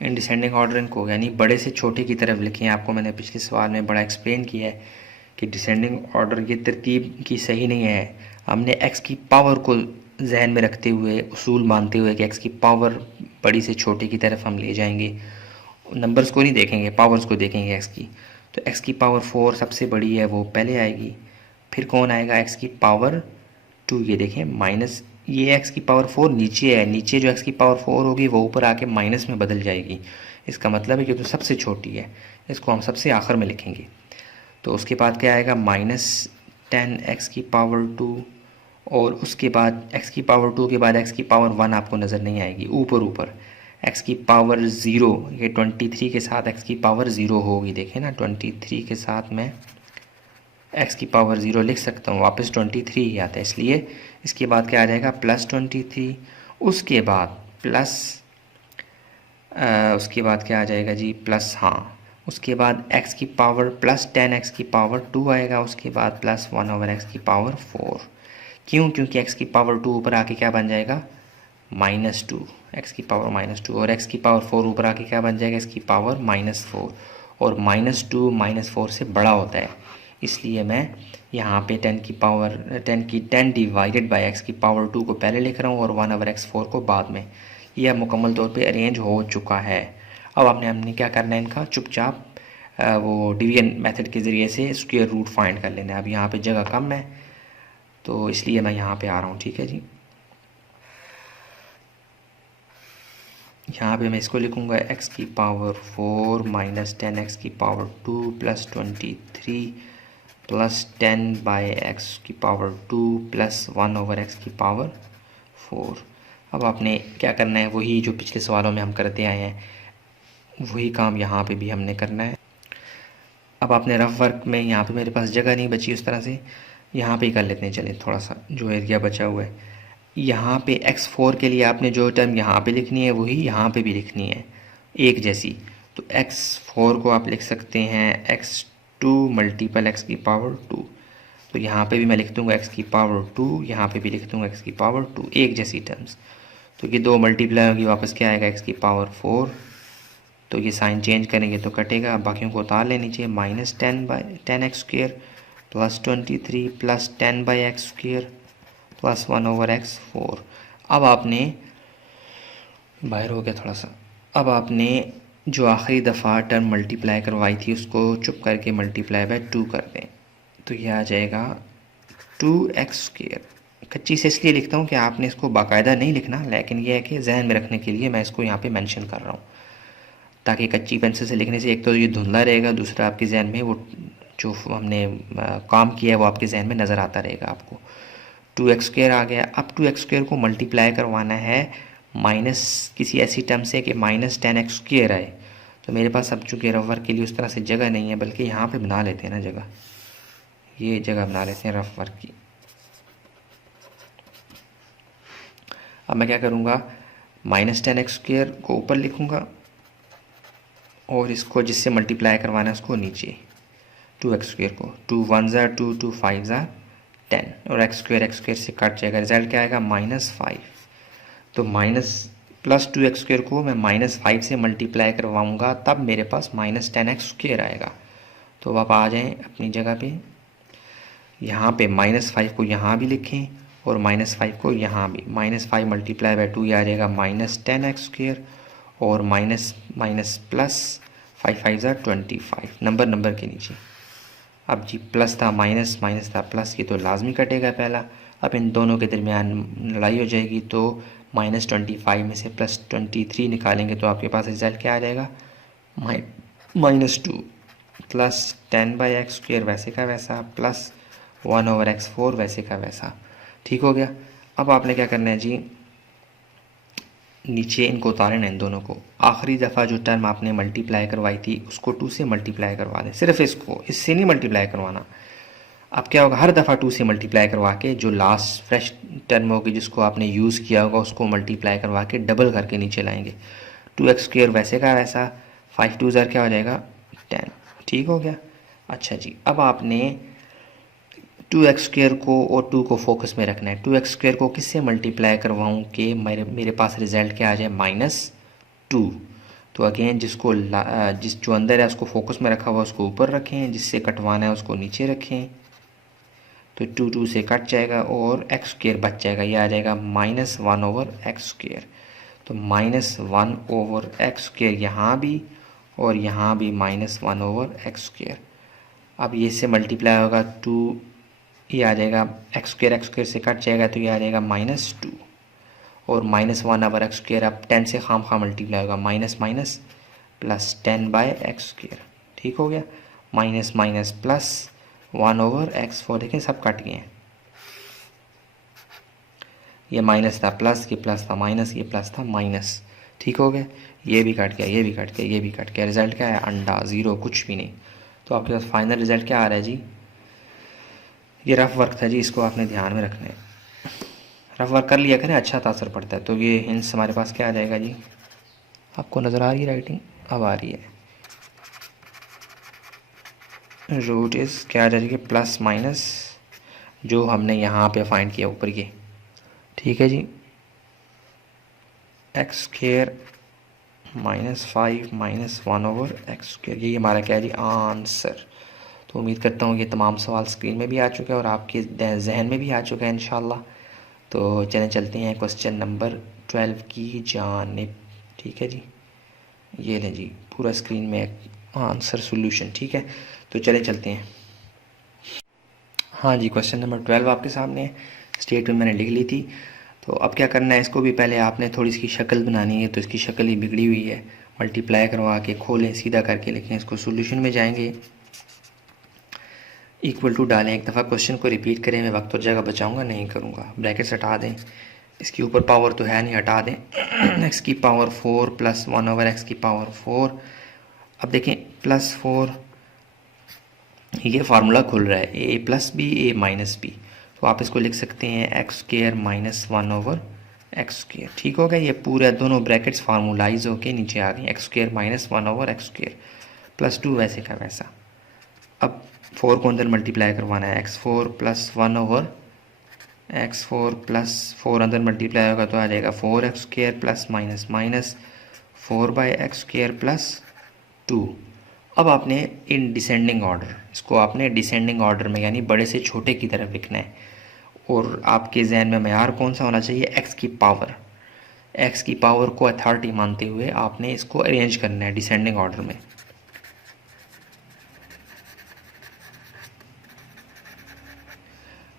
इन डिसेंडिंग ऑर्डर इनको यानी बड़े से छोटे की तरफ लिखें। आपको मैंने पिछले सवाल में बड़ा एक्सप्लेन किया है कि डिसेंडिंग ऑर्डर ये तरतीब की सही नहीं है। हमने x की पावर को जहन में रखते हुए, उसूल मानते हुए कि x की पावर बड़ी से छोटे की तरफ हम ले जाएंगे, नंबर्स को नहीं देखेंगे, पावर्स को देखेंगे x की। तो x की पावर 4 सबसे बड़ी है, वो पहले आएगी। फिर कौन आएगा, x की पावर 2। ये देखें माइनस, ये x की पावर 4 नीचे है, नीचे जो x की पावर 4 होगी वो ऊपर आके माइनस में बदल जाएगी। इसका मतलब है कि तो सबसे छोटी है, इसको हम सबसे आखिर में लिखेंगे। तो उसके बाद क्या आएगा, -10x की पावर 2 और उसके बाद x की पावर 2 के बाद x की पावर 1 आपको नज़र नहीं आएगी, ऊपर x की पावर 0। ये 23 के साथ x की पावर 0 होगी, देखें ना 23 के साथ मैं x की पावर 0 लिख सकता हूँ, वापस 23 ही आता है। इसलिए इसके बाद क्या आ जाएगा, +23। उसके बाद उसके बाद क्या आ जाएगा जी, प्लस, हाँ उसके बाद x की पावर +10x की पावर 2 आएगा। उसके बाद +1/x की पावर 4। क्यों, क्योंकि x की पावर 2 ऊपर आके क्या बन जाएगा, -2, x की पावर -2 और x की पावर 4 ऊपर आके क्या बन जाएगा, x की पावर -4 और -2 -4 से बड़ा होता है। इसलिए मैं यहाँ पे 10 डिवाइडेड बाय x की पावर 2 को पहले लिख रहा हूँ और 1/x4 को बाद में। यह मुकम्मल तौर पे अरेंज हो चुका है। अब हमने क्या करना है, इनका चुपचाप वो डिवीजन मेथड के ज़रिए से स्क्वायर रूट फाइंड कर लेना है। अब यहाँ पे जगह कम है तो इसलिए मैं यहाँ पे आ रहा हूँ, ठीक है जी। यहाँ पे मैं इसको लिखूँगा x की पावर 4 -10x की पावर 2 + 23 + 10/x की पावर 2 + 1/x की पावर 4। अब आपने क्या करना है, वही जो पिछले सवालों में हम करते आए हैं, वही काम यहाँ पे भी हमने करना है। अब आपने रफ वर्क में, यहाँ पे मेरे पास जगह नहीं बची उस तरह से, यहाँ पे ही कर लेते हैं। चलिए थोड़ा सा जो एरिया बचा हुआ है, यहाँ पे x4 के लिए आपने जो टर्म यहाँ पे लिखनी है वही यहाँ पे भी लिखनी है, एक जैसी। तो x4 को आप लिख सकते हैं x2 × x की पावर 2। तो यहाँ पे भी मैं लिख दूँगा x की पावर 2, यहाँ पे भी लिख दूँगा x की पावर 2, एक जैसी टर्म्स। तो ये 2 मल्टीप्लाई होगी, वापस क्या आएगा, x की पावर 4। तो ये साइन चेंज करेंगे तो कटेगा, बाकियों को उतार लेनी चाहिए। Minus 10/10x² plus 23 plus 10/x² plus 1/x4। अब आपने बाहर हो गया थोड़ा सा। अब आपने जो आखिरी दफ़ा टर्म मल्टीप्लाई करवाई थी उसको चुप करके मल्टीप्लाई बाय 2 कर दें, तो ये आ जाएगा 2x²। कच्ची से इसलिए लिखता हूँ कि आपने इसको बाकायदा नहीं लिखना, लेकिन यह है कि जहन में रखने के लिए मैं इसको यहाँ पे मेंशन कर रहा हूँ, ताकि कच्ची पेंसिल से लिखने से एक तो ये धुंधला रहेगा, दूसरा आपके जहन में वो जो हमने काम किया है वो आपके जहन में नज़र आता रहेगा आपको। 2x² आ गया। अब 2x² को मल्टीप्लाई करवाना है माइनस किसी ऐसी टर्म से कि -10x² आए। तो मेरे पास अब चूँकि रफ वर्क के लिए उस तरह से जगह नहीं है, बल्कि यहाँ पे बना लेते हैं ना जगह, ये जगह बना लेते हैं रफ वर्क की। अब मैं क्या करूँगा, -10x² को ऊपर लिखूँगा और इसको जिससे मल्टीप्लाई करवाना है उसको नीचे, 2x² को। 2 1 ज़ा 2, 2 5 ज़ा 10 और x² से कट जाएगा, रिजल्ट क्या आएगा -5। तो प्लस 2x² को मैं -5 से मल्टीप्लाई करवाऊँगा, तब मेरे पास -10x² आएगा। तो आप आ जाएं अपनी जगह पे, यहाँ पे -5 को यहाँ भी लिखें और -5 को यहाँ भी। -5 मल्टीप्लाई बाय 2 ये आ जाएगा -10x² और माइनस प्लस 5 5 ज़ा 25 नंबर के नीचे। अब जी प्लस था माइनस था प्लस, ये तो लाजमी कटेगा पहला। अब इन दोनों के दरमियान लड़ाई हो जाएगी, तो -25 में से +23 निकालेंगे तो आपके पास रिजल्ट क्या आ जाएगा, -2 प्लस 10/x² वैसे का वैसा प्लस 1/x4 वैसे का वैसा। ठीक हो गया। अब आपने क्या करना है जी, नीचे इनको उतारना है इन दोनों को। आखिरी दफ़ा जो टर्म आपने मल्टीप्लाई करवाई थी उसको 2 से मल्टीप्लाई करवा दें, सिर्फ इसको, इससे नहीं मल्टीप्लाई करवाना। अब क्या होगा, हर दफ़ा 2 से मल्टीप्लाई करवा के जो लास्ट फ्रेश टर्म होगी जिसको आपने यूज़ किया होगा उसको मल्टीप्लाई करवा के डबल करके नीचे लाएंगे। 2x² वैसे का वैसा, 5 2 ज़ा क्या हो जाएगा 10। ठीक हो गया। अच्छा जी, अब आपने 2x² को और 2 को फोकस में रखना है। 2x² को किससे मल्टीप्लाई करवाऊँ कि मेरे पास रिज़ल्ट क्या आ जाए, -2। तो अगेन जो अंदर है उसको फोकस में रखा हुआ उसको ऊपर रखें, जिससे कटवाना है उसको नीचे रखें। तो 2 से कट जाएगा और x² बच जाएगा, ये आ जाएगा -1/x²। तो -1/x² यहाँ भी और यहाँ भी -1/x²। अब ये से मल्टीप्लाई होगा 2, ये आ जाएगा x² से कट जाएगा तो ये आ जाएगा -2 और -1/x²। अब 10 से खाम मल्टीप्लाई होगा, माइनस प्लस 10/x²। ठीक हो गया। Minus plus 1/x4। देखें सब कट गए हैं, ये माइनस था प्लस, ये प्लस था माइनस, ये प्लस था माइनस। ठीक हो गया। ये भी कट गया, ये भी कट गया, ये भी कट गया। रिज़ल्ट क्या है, अंडा, ज़ीरो, कुछ भी नहीं। तो आपके पास फाइनल रिज़ल्ट क्या आ रहा है जी, ये रफ वर्क था जी, इसको आपने ध्यान में रखना है। रफ वर्क कर लिया करें, अच्छा असर पड़ता है। तो ये हिंस हमारे पास क्या आ जाएगा जी, आपको नज़र आ रही है राइटिंग, अब आ रही है। रूट इज़ क्या आ जाएगी, प्लस माइनस जो हमने यहाँ पे फाइंड किया ऊपर ये। ठीक है जी, x² -5 -1/x², ये हमारा क्या है जी आंसर। तो उम्मीद करता हूँ ये तमाम सवाल स्क्रीन में भी आ चुके हैं और आपके जहन में भी आ चुका है इंशाल्लाह। तो चलते हैं क्वेश्चन नंबर 12 की जानिब। ठीक है जी, ये लें जी पूरा स्क्रीन में आंसर सॉल्यूशन। ठीक है, तो चलते हैं। हाँ जी, क्वेश्चन नंबर 12 आपके सामने है, स्टेटमेंट मैंने लिख ली थी। तो अब क्या करना है, इसको भी पहले आपने थोड़ी इसकी शक्ल बनानी है। तो इसकी शक्ल ही बिगड़ी हुई है, मल्टीप्लाई करवा के खोलें, सीधा करके लिखें। इसको सॉल्यूशन में जाएंगे, इक्वल टू डालें, एक दफ़ा क्वेश्चन को रिपीट करें। मैं वक्त और जगह बचाऊंगा नहीं करूंगा। ब्रैकेट्स हटा दें, इसके ऊपर पावर तो है नहीं, हटा दें। x की पावर 4 प्लस 1/x की पावर 4। अब देखें +4, ये फार्मूला खुल रहा है, a plus b a minus b. तो आप इसको लिख सकते हैं x² -1/x²। ठीक हो गया। ये पूरा दोनों ब्रैकेट्स फार्मूलाइज होके नीचे आ गए, x² -1/x² +2 वैसे का वैसा। अब 4 को अंदर मल्टीप्लाई करवाना है, x4 + 1/x4 + 4 अंदर मल्टीप्लाई होगा तो आ जाएगा 4x² plus minus 4/x² plus 2। अब आपने इन डिसेंडिंग ऑर्डर, इसको आपने डिसेंडिंग ऑर्डर में यानी बड़े से छोटे की तरफ लिखना है। और आपके जहन में मयार कौन सा होना चाहिए? x की पावर। x की पावर को अथॉरिटी मानते हुए आपने इसको अरेंज करना है डिसेंडिंग ऑर्डर में।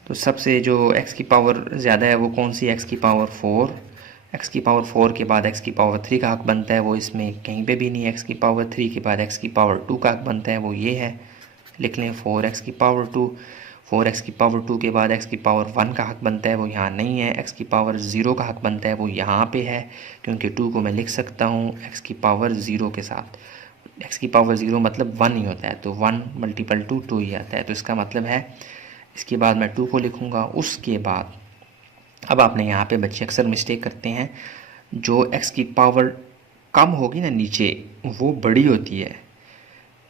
तो सबसे जो x की पावर ज़्यादा है वो कौन सी? x की पावर 4। x की पावर 4 के बाद x की पावर 3 का हक बनता है, वो इसमें कहीं पे भी नहीं है। x की पावर 3 के बाद x की पावर 2 का हक बनता है, वो ये है, लिख लें 4x की पावर 2। 4x की पावर 2 के बाद x की पावर 1 का हक बनता है, वो यहाँ नहीं है। x की पावर 0 का हक बनता है, वो यहाँ पे है, क्योंकि 2 को मैं लिख सकता हूँ x की पावर 0 के साथ। x की पावर 0 मतलब 1 ही होता है, तो 1 मल्टीपल 2 ही आता है। तो इसका मतलब है इसके बाद मैं 2 को लिखूँगा। उसके बाद अब आपने यहाँ पे बच्चे अक्सर मिस्टेक करते हैं, जो x की पावर कम होगी ना नीचे, वो बड़ी होती है।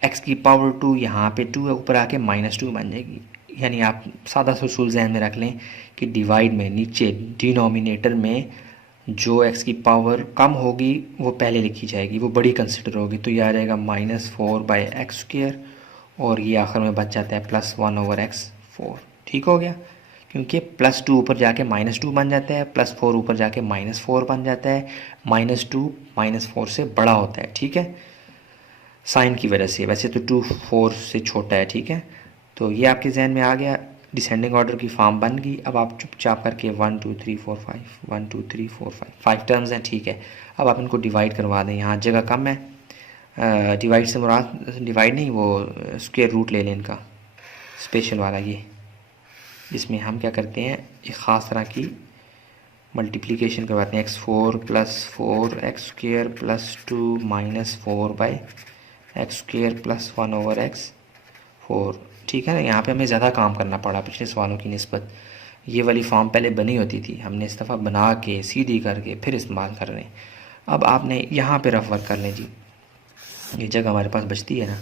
x की पावर 2 यहाँ पे 2 है, ऊपर आके -2 बन जाएगी। यानी आप सादा सा उसूल जहन में रख लें कि डिवाइड में नीचे डिनोमिनेटर में जो x की पावर कम होगी वो पहले लिखी जाएगी, वो बड़ी कंसिडर होगी। तो ये आ जाएगा -4/x², और ये आखिर में बच जाता है +1/x4। ठीक हो गया, क्योंकि +2 ऊपर जाके -2 बन जाता है, +4 ऊपर जाके -4 बन जाता है। -2 -4 से बड़ा होता है, ठीक है, साइन की वजह से। वैसे तो 2 4 से छोटा है, ठीक है। तो ये आपके जहन में आ गया, डिसेंडिंग ऑर्डर की फॉर्म बन गई। अब आप चुपचाप करके 1 2 3 4 5 1 2 3 4 5 टर्म्स हैं, ठीक है। अब आप इनको डिवाइड करवा दें, यहाँ जगह कम है। डिवाइड से मुराद डिवाइड नहीं, वो स्क्वायर रूट ले लें इनका, स्पेशल वाला ये, जिसमें हम क्या करते हैं, एक ख़ास तरह की मल्टीप्लिकेशन करवाते हैं। x4 + 4x² + 2 -4/x² + 1/x4। ठीक है ना, यहाँ पे हमें ज़्यादा काम करना पड़ा पिछले सवालों की निस्बत। ये वाली फॉर्म पहले बनी होती थी, हमने इस दफ़ा बना के सीधी करके फिर इस्तेमाल कर रहे हैं। अब आपने यहाँ पे रफ वर्क कर लें जी, ये जगह हमारे पास बचती है ना,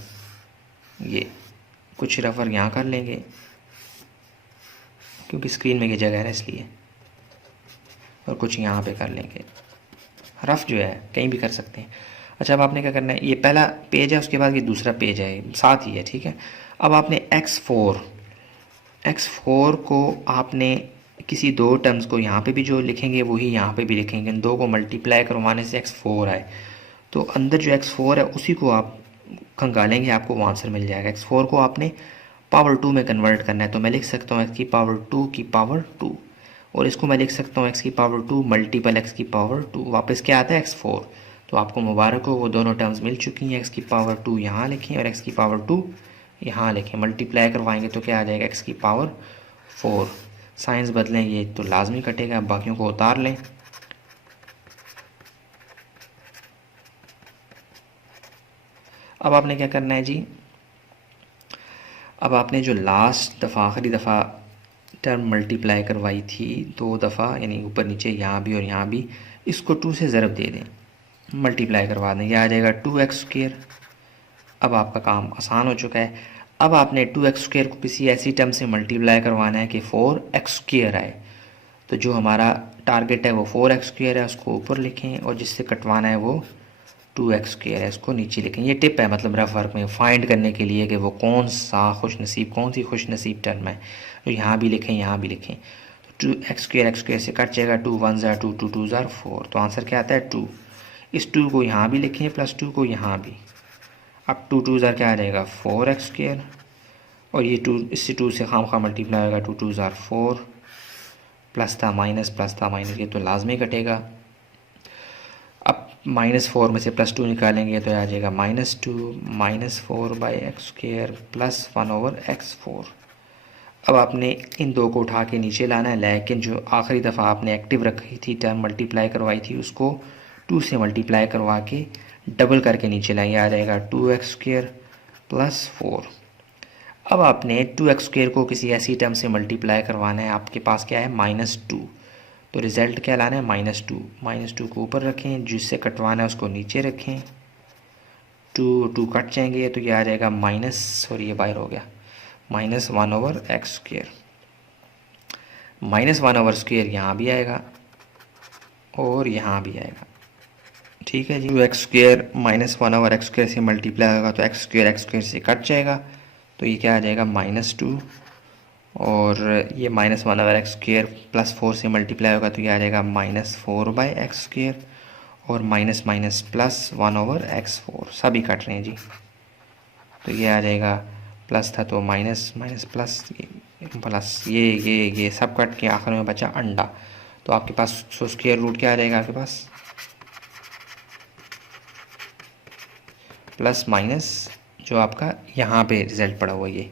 ये कुछ रफ वर्क यहाँ कर लेंगे, क्योंकि स्क्रीन में ये जगह है इसलिए, और कुछ यहाँ पे कर लेंगे। रफ़ जो है कहीं भी कर सकते हैं। अच्छा, अब आपने क्या करना है, ये पहला पेज है, उसके बाद ये दूसरा पेज है, साथ ही है, ठीक है। अब आपने x4 को आपने किसी दो टर्म्स को यहाँ पे भी जो लिखेंगे वही यहाँ पे भी लिखेंगे। इन दो को मल्टीप्लाई करवाने से x4 आए, तो अंदर जो x4 है उसी को आप खंगालेंगे, आपको वो आंसर मिल जाएगा। x4 को आपने पावर 2 में कन्वर्ट करना है, तो मैं लिख सकता हूँ x की पावर 2 की पावर 2, और इसको मैं लिख सकता हूँ x की पावर 2 मल्टीपल x की पावर 2, वापस क्या आता है x4। तो आपको मुबारक हो, वो दोनों टर्म्स मिल चुकी हैं। x की पावर 2 यहाँ लिखें और x की पावर 2 यहाँ लिखें, मल्टीप्लाई करवाएंगे तो क्या आ जाएगा, x की पावर 4। साइंस बदलें, ये तो लाजमी कटेगा, बाकियों को उतार लें। अब आपने क्या करना है जी, अब आपने जो लास्ट दफ़ा आखिरी दफ़ा टर्म मल्टीप्लाई करवाई थी 2 दफ़ा, यानी ऊपर नीचे यहाँ भी और यहाँ भी, इसको 2 से ज़रब दे दें, मल्टीप्लाई करवा दें, यह आ जाएगा 2x²। अब आपका काम आसान हो चुका है। अब आपने 2x² को किसी ऐसी टर्म से मल्टीप्लाई करवाना है कि 4x² आए। तो जो हमारा टारगेट है वो 4x² है, उसको ऊपर लिखें, और जिससे कटवाना है वो 2x² है, इसको नीचे लिखें। ये टिप है, मतलब रफ वर्क में फाइंड करने के लिए कि वो कौन सी खुश नसीब टर्म है। तो यहाँ भी लिखें, यहाँ भी लिखें। तो 2x² से कट जाएगा, 2 1 2 2 2 4, तो आंसर क्या आता है 2। इस 2 को यहाँ भी लिखें, +2 को यहाँ भी। अब 2 2 क्या आ जाएगा 4x², और ये 2 इससे 2 से खाम खा मल्टीप्लाई होगा, 2 2 4, प्लस था माइनस, ये तो लाजमी कटेगा। अब -4 में से +2 निकालेंगे तो आ जाएगा -2 -4/x² + 1/x4। अब आपने इन दो को उठा के नीचे लाना है, लेकिन जो आखिरी दफ़ा आपने एक्टिव रखी थी टर्म मल्टीप्लाई करवाई थी, उसको 2 से मल्टीप्लाई करवा के डबल करके नीचे लाइए, आ जाएगा 2x² + 4। अब आपने 2x² को किसी ऐसी टर्म से मल्टीप्लाई करवाना है, आपके पास क्या है -2, तो रिज़ल्ट क्या लाना है -2 को ऊपर रखें, जिससे कटवाना है उसको नीचे रखें। 2 कट जाएंगे तो ये आ जाएगा ये बाहर हो गया, -1/x²। -1/² यहाँ भी आएगा और यहाँ भी आएगा, ठीक है जी। तो x square minus one over x square से मल्टीप्लाई होगा तो एक्स स्क्र से कट जाएगा, तो ये क्या आ जाएगा -2, और ये minus one over x square plus 4 से मल्टीप्लाई होगा तो ये आ जाएगा -4/x², और माइनस माइनस प्लस 1/x4, सभी कट रहे हैं जी। तो ये आ जाएगा, प्लस था तो माइनस, माइनस प्लस, प्लस ये सब कट के आखिर में बचा अंडा। तो आपके पास स्क्वायर रूट क्या आ जाएगा आपके पास, प्लस माइनस जो आपका यहाँ पे रिज़ल्ट पड़ा हुआ ये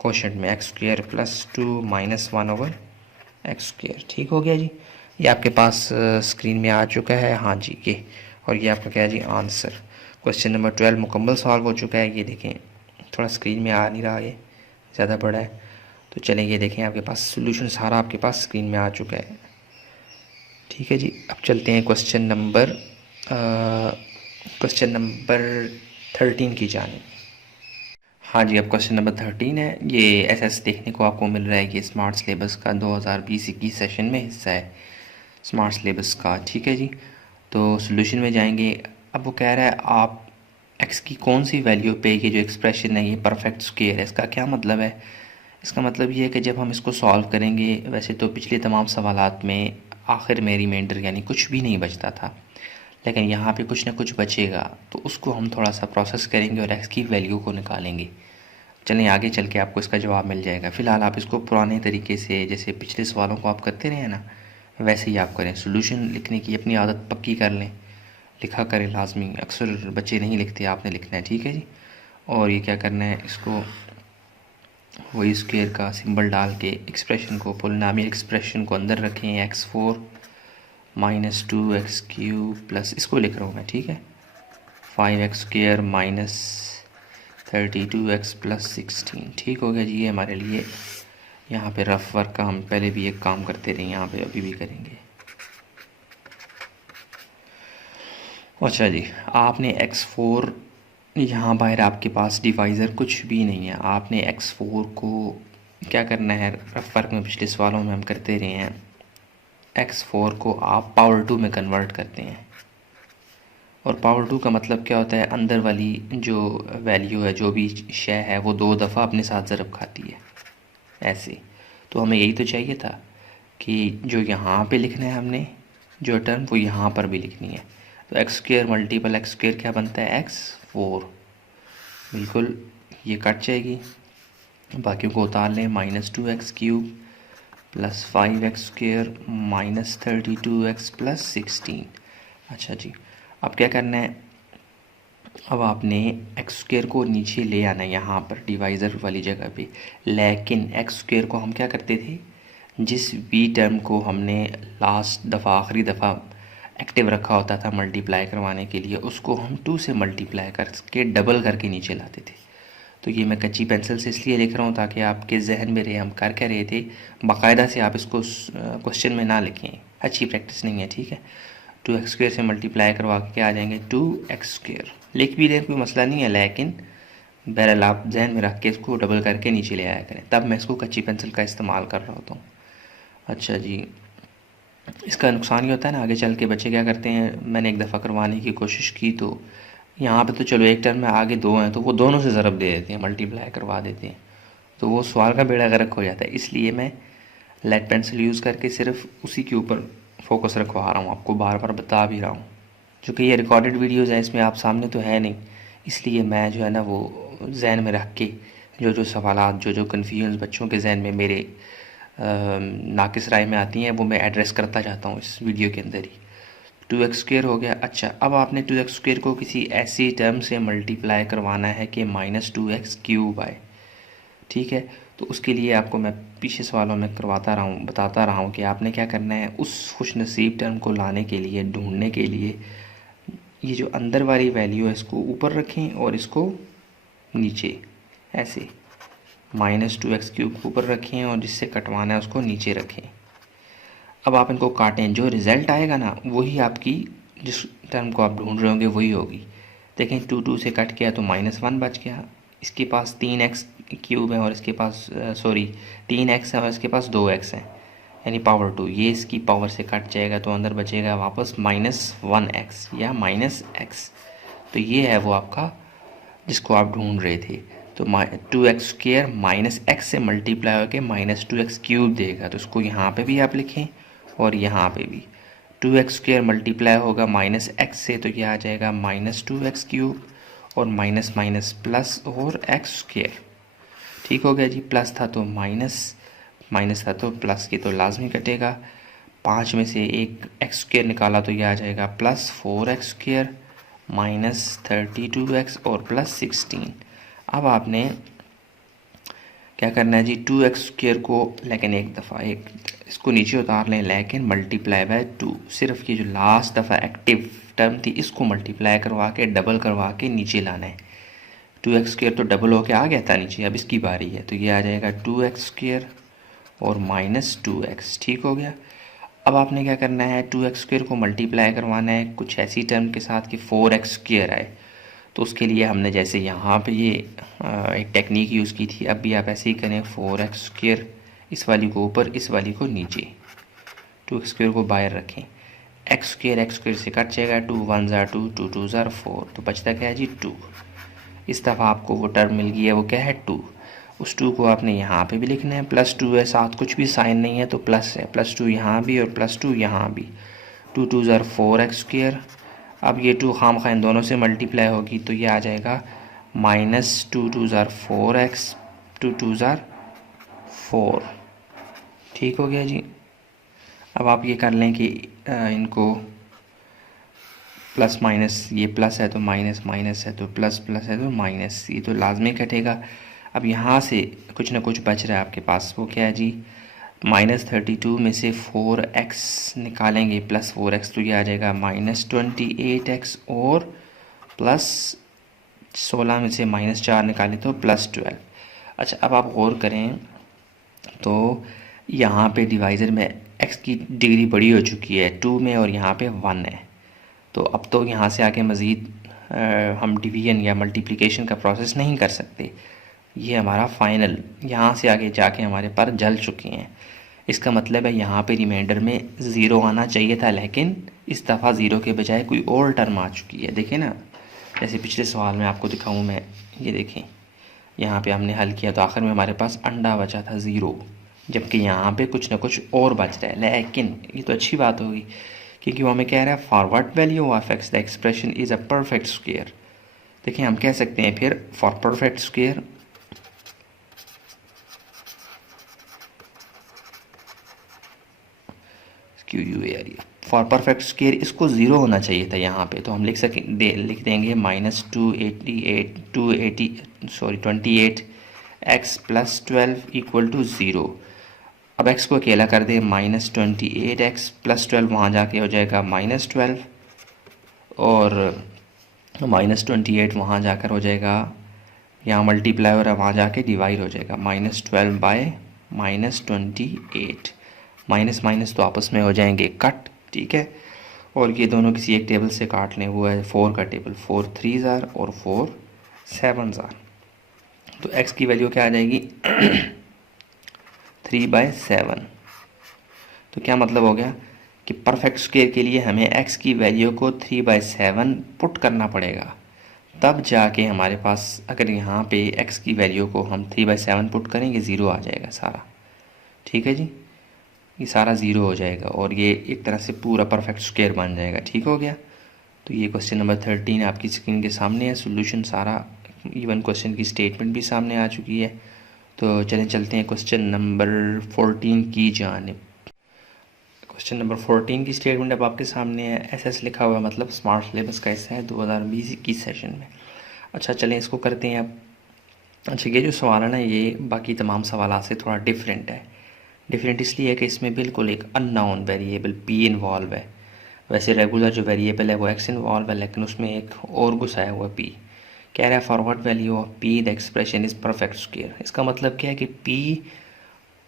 क्वोशंट में x² प्लस 2 माइनस 1/x²। ठीक हो गया जी। ये आपके पास स्क्रीन में आ चुका है, हाँ जी ये, और ये आपका क्या है जी आंसर। क्वेश्चन नंबर 12 मुकम्मल सॉल्व हो चुका है। ये देखें, थोड़ा स्क्रीन में आ नहीं रहा, ये ज़्यादा बड़ा है, तो चलें ये देखें आपके पास सोल्यूशन सारा आपके पास स्क्रीन में आ चुका है। ठीक है जी, अब चलते हैं क्वेश्चन नंबर 13 की जानिब। हाँ जी, अब क्वेश्चन नंबर 13 है। ये एसएस देखने को आपको मिल रहा है कि स्मार्ट सिलेबस का 2020-21 सेशन में हिस्सा है स्मार्ट सिलेबस का। ठीक है जी, तो सोल्यूशन में जाएंगे। अब वो कह रहा है आप एक्स की कौन सी वैल्यू पे ये जो एक्सप्रेशन है ये परफेक्ट स्क्वायर है, इसका क्या मतलब है। इसका मतलब ये है कि जब हम इसको सॉल्व करेंगे, वैसे तो पिछले तमाम सवालात में आखिर में रिमाइंडर यानी कुछ भी नहीं बचता था, लेकिन यहाँ पे कुछ ना कुछ बचेगा, तो उसको हम थोड़ा सा प्रोसेस करेंगे और एक्स की वैल्यू को निकालेंगे। चलें आगे चल के आपको इसका जवाब मिल जाएगा। फ़िलहाल आप इसको पुराने तरीके से, जैसे पिछले सवालों को आप करते रहे ना, वैसे ही आप करें। सोल्यूशन लिखने की अपनी आदत पक्की कर लें, लिखा करें लाजमी। अक्सर बच्चे नहीं लिखते, आपने लिखना है। ठीक है जी। और ये क्या करना है, इसको वही स्क्वायर का सिंबल डाल के एक्सप्रेशन को, पोलिनोमियल एक्सप्रेशन को अंदर रखें। x4 माइनस 2x³ प्लस, इसको लिख रहा हूँ मैं, ठीक है, 5x² माइनस 32x प्लस 16। ठीक हो गया जी। ये हमारे लिए यहाँ पे रफ वर्क का हम पहले भी एक काम करते रहे, यहाँ पे अभी भी करेंगे। अच्छा जी, आपने x4 यहाँ बाहर आपके पास डिवाइज़र कुछ भी नहीं है। आपने x4 को क्या करना है, रफ वर्क में पिछले सवालों में हम करते रहे हैं, x4 को आप पावर 2 में कन्वर्ट करते हैं। और पावर 2 का मतलब क्या होता है, अंदर वाली जो वैल्यू है, जो भी शय है, वो 2 दफ़ा अपने साथ ज़रब खाती है ऐसे। तो हमें यही तो चाहिए था कि जो यहाँ पे लिखना है हमने जो टर्म, वो यहाँ पर भी लिखनी है। तो x² मल्टीपल x² क्या बनता है, x4। बिल्कुल ये कट जाएगी, बाकियों को उतार लें। -2x³ plus 5x² minus 32x plus 16। अच्छा जी, अब क्या करना है, अब आपने x² को नीचे ले आना है यहाँ पर डिवाइज़र वाली जगह पे। लेकिन x² को हम क्या करते थे, जिस b टर्म को हमने लास्ट दफ़ा, आखिरी दफ़ा एक्टिव रखा होता था मल्टीप्लाई करवाने के लिए, उसको हम 2 से मल्टीप्लाई करके डबल करके नीचे लाते थे। तो ये मैं कच्ची पेंसिल से इसलिए लिख रहा हूँ ताकि आपके जहन में रहे हम कर क्या रहे थे। बाकायदा से आप इसको क्वेश्चन में ना लिखें, अच्छी प्रैक्टिस नहीं है। ठीक है, 2x² से मल्टीप्लाई करवा के क्या आ जाएंगे, 2x²। लिख भी दें कोई मसला नहीं है, लेकिन बहरहाल आप जहन में रख के इसको डबल करके नीचे ले आया करें। तब मैं इसको कच्ची पेंसिल का इस्तेमाल कर रहा होता हूँ। अच्छा जी, इसका नुकसान ये होता है ना, आगे चल के बच्चे क्या करते हैं, मैंने एक दफ़ा करवाने की कोशिश की तो यहाँ पे तो चलो एक टर्म में आगे 2 हैं, तो वो दोनों से ज़रब दे देते हैं, मल्टीप्लाई करवा देते हैं, तो वो सवाल का बेड़ा गर्क हो जाता है। इसलिए मैं लेड पेंसिल यूज़ करके सिर्फ उसी के ऊपर फोकस रखवा रहा हूँ, आपको बार बार बता भी रहा हूँ। चूँकि ये रिकॉर्डेड वीडियोज़ हैं, इसमें आप सामने तो है नहीं, इसलिए मैं जो है ना वो जहन में रख के जो सवालात, जो कन्फ्यूजन बच्चों के जहन में मेरे नाकिस राय में आती हैं, वो मैं एड्रेस करता जाता हूँ इस वीडियो के अंदर ही। 2x² हो गया। अच्छा, अब आपने 2x² को किसी ऐसी टर्म से मल्टीप्लाई करवाना है कि -2x³ आए। ठीक है, तो उसके लिए आपको मैं पीछे सवालों में बताता रहा हूँ कि आपने क्या करना है, उस खुशनसीब टर्म को लाने के लिए, ढूंढने के लिए, ये जो अंदर वाली वैल्यू है इसको ऊपर रखें और इसको नीचे ऐसे -2x³ ऊपर रखें और जिससे कटवाना है उसको नीचे रखें। अब आप इनको काटें, जो रिज़ल्ट आएगा ना वही आपकी, जिस टर्म को आप ढूंढ रहे होंगे वही होगी। देखें 2 से कट किया तो -1 बच गया। इसके पास 3x³ है और इसके पास 3x है और इसके पास 2x है, यानी पावर 2, ये इसकी पावर से कट जाएगा तो अंदर बचेगा वापस -1x या -x। तो ये है वो आपका जिसको आप ढूंढ रहे थे। तो 2x² -x से मल्टीप्लाई होकर -2x³ देगा। तो इसको यहाँ पे भी आप लिखें और यहाँ पे भी 2x² मल्टीप्लाई होगा -x से, तो ये आ जाएगा -2x³ और माइनस माइनस प्लस और x²। ठीक हो गया जी। प्लस था तो माइनस, माइनस था तो प्लस की तो लाजमी कटेगा। 5 में से एक x² निकाला तो ये आ जाएगा +4x² -32x और +16। अब आपने क्या करना है जी, 2x² को लेकिन एक दफ़ा इसको नीचे उतार लें, लेकिन मल्टीप्लाई बाय 2। सिर्फ ये जो लास्ट दफ़ा एक्टिव टर्म थी इसको मल्टीप्लाई करवा के डबल करवा के नीचे लाना है। 2x² तो डबल होके आ गया था नीचे, अब इसकी बारी है। तो ये आ जाएगा 2x² और -2x। ठीक हो गया। अब आपने क्या करना है, 2x² को मल्टीप्लाई करवाना है कुछ ऐसी टर्म के साथ कि 4x² आए। तो उसके लिए हमने जैसे यहाँ पे ये एक टेक्निक यूज़ की थी, अब भी आप ऐसे ही करें। 4x², इस वाली को ऊपर इस वाली को नीचे, 2x² को बाहर रखें। x² से कट जाएगा, 2 1 ज़ा 2, 2 2 ज़ा 4, तो बचता क्या है जी 2। इस दफ़ा आपको वो टर्म मिल गई है, वो क्या है 2। उस 2 को आपने यहाँ पे भी लिखना है, +2 है, साथ कुछ भी साइन नहीं है तो प्लस है, +2 यहाँ भी और +2 यहाँ भी। 2 2 ज़ा 4x²। अब ये 2 खामखा इन दोनों से मल्टीप्लाई होगी तो ये आ जाएगा -2 2 ज़ा 4x, 2 2 ज़ा 4। ठीक हो गया जी। अब आप ये कर लें कि इनको प्लस माइनस, ये प्लस है तो माइनस, माइनस है तो प्लस, प्लस है तो माइनस, ये तो लाजमी कटेगा। अब यहाँ से कुछ ना कुछ बच रहा है आपके पास, वो क्या है जी, -32 में से 4x निकालेंगे +4x, तो ये आ जाएगा -28x और +16 में से -4 निकालें तो +12। अच्छा, अब आप गौर करें तो यहाँ पे डिवाइज़र में x की डिग्री बड़ी हो चुकी है 2 में और यहाँ पे 1 है। तो अब तो यहाँ से आके मज़ीद हम डिवीजन या मल्टीप्लिकेशन का प्रोसेस नहीं कर सकते। ये हमारा फाइनल, यहाँ से आगे जाके हमारे पर जल चुके हैं। इसका मतलब है यहाँ पे रिमाइंडर में 0 आना चाहिए था, लेकिन इस दफ़ा 0 के बजाय कोई और टर्म आ चुकी है। देखें ना, जैसे पिछले सवाल में आपको दिखाऊँ मैं, ये देखें यहाँ पे हमने हल किया तो आखिर में हमारे पास अंडा बचा था 0, जबकि यहाँ पे कुछ ना कुछ और बच रहा है। लेकिन ये तो अच्छी बात होगी क्योंकि वो हमें कह रहा है for what value of x the expression is a perfect square. देखिए हम कह सकते हैं फिर for perfect square for perfect square इसको 0 होना चाहिए था यहाँ पे। तो हम लिख देंगे -28x + 12 = 0। अब x को अकेला कर दें, -28x + 12 वहाँ जाके हो जाएगा -12 और -28 वहाँ जाकर हो जाएगा, यहाँ मल्टीप्लाई हो रहा है, वहाँ जाके डिवाइड हो जाएगा, -12 बाय -28। माइनस माइनस तो आपस में हो जाएंगे कट। ठीक है, और ये दोनों किसी एक टेबल से काट लें, वो है 4 का टेबल, 4 3 ज़ार और 4 7 ज़ार। तो x की वैल्यू क्या आ जाएगी 3/7। तो क्या मतलब हो गया कि परफेक्ट स्क्वायर के लिए हमें x की वैल्यू को 3/7 पुट करना पड़ेगा, तब जाके हमारे पास, अगर यहाँ पे x की वैल्यू को हम 3/7 पुट करेंगे 0 आ जाएगा सारा। ठीक है जी, ये सारा 0 हो जाएगा और ये एक तरह से पूरा परफेक्ट स्क्वायर बन जाएगा। ठीक हो गया। तो ये क्वेश्चन नंबर 13 आपकी स्क्रीन के सामने है, सॉल्यूशन सारा, इवन क्वेश्चन की स्टेटमेंट भी सामने आ चुकी है। तो चलें चलते हैं क्वेश्चन नंबर 14 की जानिब। क्वेश्चन नंबर 14 की स्टेटमेंट अब आपके सामने है। SS लिखा हुआ है, मतलब स्मार्ट सिलेबस का हिस्सा है 2020-21 सेशन में। अच्छा चलें इसको करते हैं अब। अच्छा, ये जो सवाल है ना, ये बाकी तमाम सवाल से थोड़ा डिफरेंट है। डिफरेंट इसलिए है कि इसमें बिल्कुल एक अननोन वेरिएबल p इन्वॉल्व है। वैसे रेगुलर जो वेरिएबल है वो x इन्वॉल्व है, लेकिन उसमें एक और घुसाया हुआ p। कह रहा है for what value of p the expression is perfect square. इसका मतलब क्या है कि p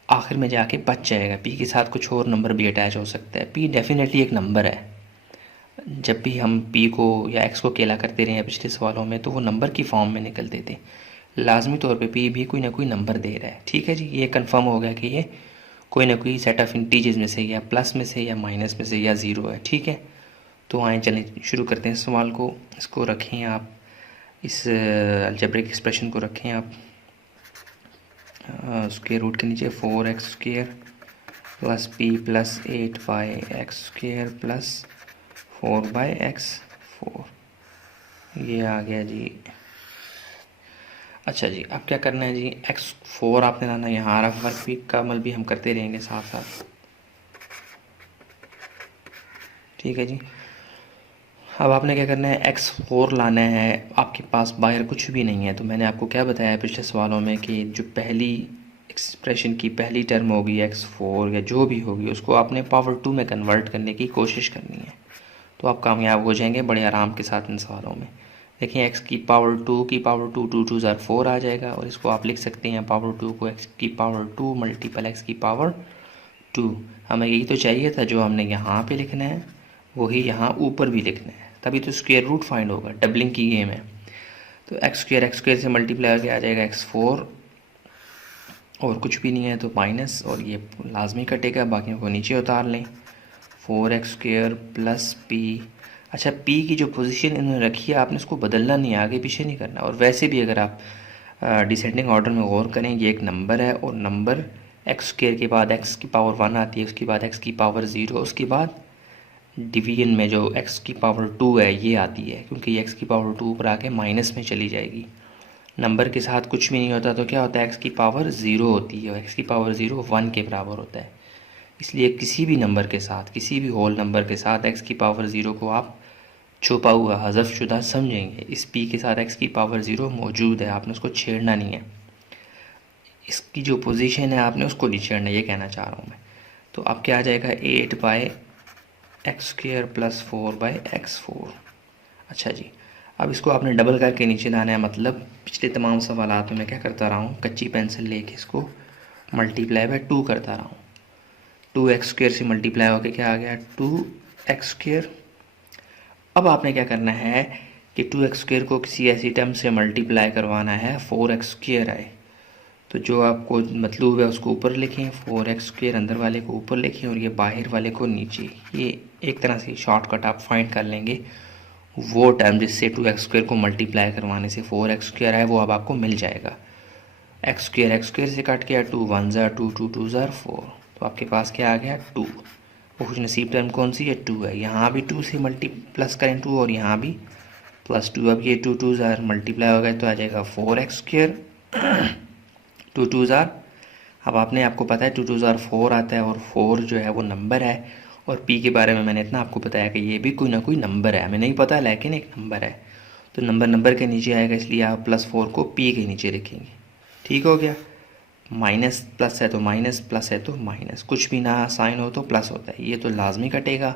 आखिर में जाके बच जाएगा, p के साथ कुछ और नंबर भी अटैच हो सकता है। p डेफिनेटली एक नंबर है। जब भी हम p को या x को अकेला करते रहे हैं पिछले सवालों में, तो वो नंबर की फॉर्म में निकलते थे। लाजमी तौर पे p भी कोई ना कोई नंबर दे रहा है। ठीक है जी, ये कंफर्म हो गया कि ये कोई ना कोई सेट ऑफ इंटीजर्स में से, या प्लस में से, या माइनस में से, या ज़ीरो है। ठीक है, तो आए चलें शुरू करते हैं सवाल को। इसको रखें आप, इस अलजेब्रिक एक्सप्रेशन को रखें आप स्क्वायर रूट के नीचे 4x² plus p plus 8/x² plus 4/x4। ये आ गया जी। अच्छा जी, अब क्या करना है जी, x4 आपने लाना है यहाँ, रफ वर्क भी का अमल भी हम करते रहेंगे साथ साथ। ठीक है जी, अब आपने क्या करना है, x4 लाना है। आपके पास बाहर कुछ भी नहीं है, तो मैंने आपको क्या बताया पिछले सवालों में कि जो पहली एक्सप्रेशन की पहली टर्म होगी x4 या जो भी होगी, उसको आपने पावर 2 में कन्वर्ट करने की कोशिश करनी है, तो आप कामयाब हो जाएंगे बड़े आराम के साथ इन सवालों में। देखिए x की पावर 2 की पावर 2, 2 2 4 आ जाएगा, और इसको आप लिख सकते हैं पावर 2 को x की पावर 2 मल्टीपल x की पावर 2। हमें यही तो चाहिए था, जो हमने यहाँ पे लिखना है वही यहाँ ऊपर भी लिखना है, तभी तो स्क्वायर रूट फाइंड होगा। डबलिंग की गेम है, तो x² से मल्टीप्लाई होकर आ जाएगा x4, और कुछ भी नहीं है तो माइनस, और ये लाजमी कटेगा, बाकियों को नीचे उतार लें। 4x² plus p। अच्छा, p की जो पोजीशन इन्होंने रखी है आपने उसको बदलना नहीं है, आगे पीछे नहीं करना। और वैसे भी अगर आप डिसेंडिंग ऑर्डर में गौर करें, ये एक नंबर है, और नंबर x² के बाद x की पावर 1 आती है, उसके बाद x की पावर 0, उसके बाद डिवीजन में जो x की पावर 2 है ये आती है, क्योंकि x की पावर 2 ऊपर आके माइनस में चली जाएगी। नंबर के साथ कुछ भी नहीं होता तो क्या होता है, x की पावर 0 होती है, और x की पावर 0 1 के बराबर होता है। इसलिए किसी भी नंबर के साथ, किसी भी होल नंबर के साथ x की पावर 0 को आप छुपा हुआ, हज़फ शुदा समझेंगे। इस p के साथ x की पावर 0 मौजूद है, आपने उसको छेड़ना नहीं है, इसकी जो पोजीशन है आपने उसको नहीं छेड़ना, ये कहना चाह रहा हूँ मैं। तो अब क्या आ जाएगा, 8/x² प्लस 4/x4। अच्छा जी, अब इसको आपने डबल करके नीचे लाना है, मतलब पिछले तमाम सवालात में मैं क्या करता रहा हूँ, कच्ची पेंसिल लेके इसको मल्टीप्लाई बाय 2 करता रहा हूँ। 2x² से मल्टीप्लाई होकर क्या आ गया, 2x²। अब आपने क्या करना है कि 2x² को किसी ऐसी टर्म से मल्टीप्लाई करवाना है 4x² आए, तो जो आपको मतलब है उसको ऊपर लिखें, 4x² अंदर वाले को ऊपर लिखें, और ये बाहर वाले को नीचे। ये एक तरह से शॉर्टकट आप फाइंड कर लेंगे, वो टर्म जिससे 2x² को मल्टीप्लाई करवाने से 4x² आए वो अब आपको मिल जाएगा। x² से कट गया, 2 1 ज़ा 2, 2 2 ज़ा 4, तो आपके पास क्या आ गया, 2। वो खुश नसीब टर्म कौन सी है, 2 है। यहाँ भी 2 से मल्टी प्लस करें 2, और यहाँ भी प्लस 2। अब ये 2 2 ज़ा मल्टीप्लाई हो गया तो आ जाएगा 4x², 2 2 ज़ा। अब आपको पता है 2 2 ज़ा 4 आता है, और 4 जो है वो नंबर है, और p के बारे में मैंने इतना आपको बताया कि ये भी कोई ना कोई नंबर है, हमें नहीं पता लेकिन एक नंबर है, तो नंबर के नीचे आएगा, इसलिए आप +4 को p के नीचे लिखेंगे। ठीक हो गया, माइनस प्लस है तो माइनस, प्लस है तो माइनस, कुछ भी ना साइन हो तो प्लस होता है, ये तो लाजमी कटेगा।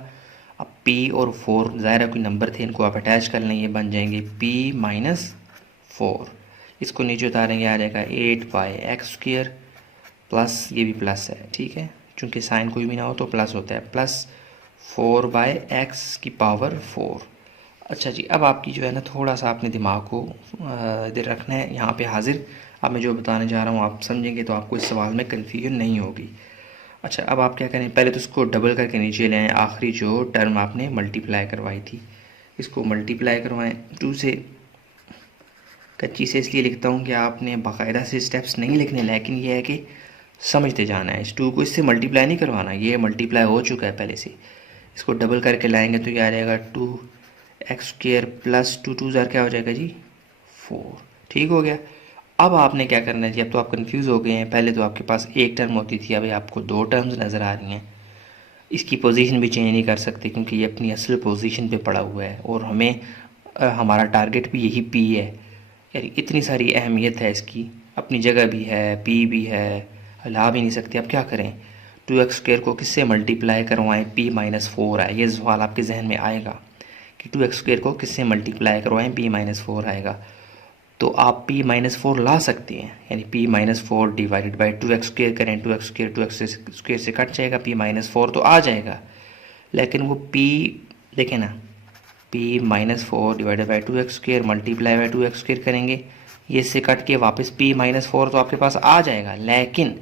अब p और 4 ज़ाहिर है कोई नंबर थे, इनको आप अटैच कर लें, ये बन जाएंगे p-4। इसको नीचे उतारेंगे, आ जाएगा 8/x² प्लस, ये भी प्लस है, ठीक है, चूँकि साइन कोई भी ना हो तो प्लस होता है, प्लस 4/x की पावर 4। अच्छा जी, अब आपकी जो है ना, थोड़ा सा अपने दिमाग को इधर रखना है, यहाँ पे हाजिर। अब मैं जो बताने जा रहा हूँ आप समझेंगे तो आपको इस सवाल में कन्फ्यूजन नहीं होगी। अच्छा, अब आप क्या करें, पहले तो इसको डबल करके नीचे ले आएँ, आखिरी जो टर्म आपने मल्टीप्लाई करवाई थी इसको मल्टीप्लाई करवाएं 2 से। कच्ची से इसलिए लिखता हूँ कि आपने बाकायदा से स्टेप्स नहीं लिखने, लेकिन ये है कि समझते जाना है। इस 2 को इससे मल्टीप्लाई नहीं करवाना, ये मल्टीप्लाई हो चुका है पहले से। इसको डबल करके लाएंगे तो ये आ जाएगा 2x² प्लस 2 2 ज़ार क्या हो जाएगा जी, 4। ठीक हो गया। अब आपने क्या करना है जी, अब तो आप कंफ्यूज हो गए हैं, पहले तो आपके पास एक टर्म होती थी, अभी आपको 2 टर्म्स नज़र आ रही हैं। इसकी पोजीशन भी चेंज नहीं कर सकते क्योंकि ये अपनी असल पोजीशन पे पड़ा हुआ है, और हमें हमारा टारगेट भी यही p है। यानी इतनी सारी अहमियत है इसकी, अपनी जगह भी है, p भी है, ला भी नहीं सकते। अब क्या करें, 2x² को किससे मल्टीप्लाई करवाएं, p-4 आए, ये सवाल आपके जहन में आएगा कि 2x² को किससे मल्टीप्लाई करवाएं, p-4 आएगा। तो आप p-4 ला सकते हैं, यानी p-4 डिवाइडेड बाई 2x² करें, 2x² से कट जाएगा, p-4 तो आ जाएगा, लेकिन वो p देखें ना, p-4 divided by 2x² multiply by 2x² करेंगे, ये इससे कट के वापस p-4 तो आपके पास आ जाएगा, लेकिन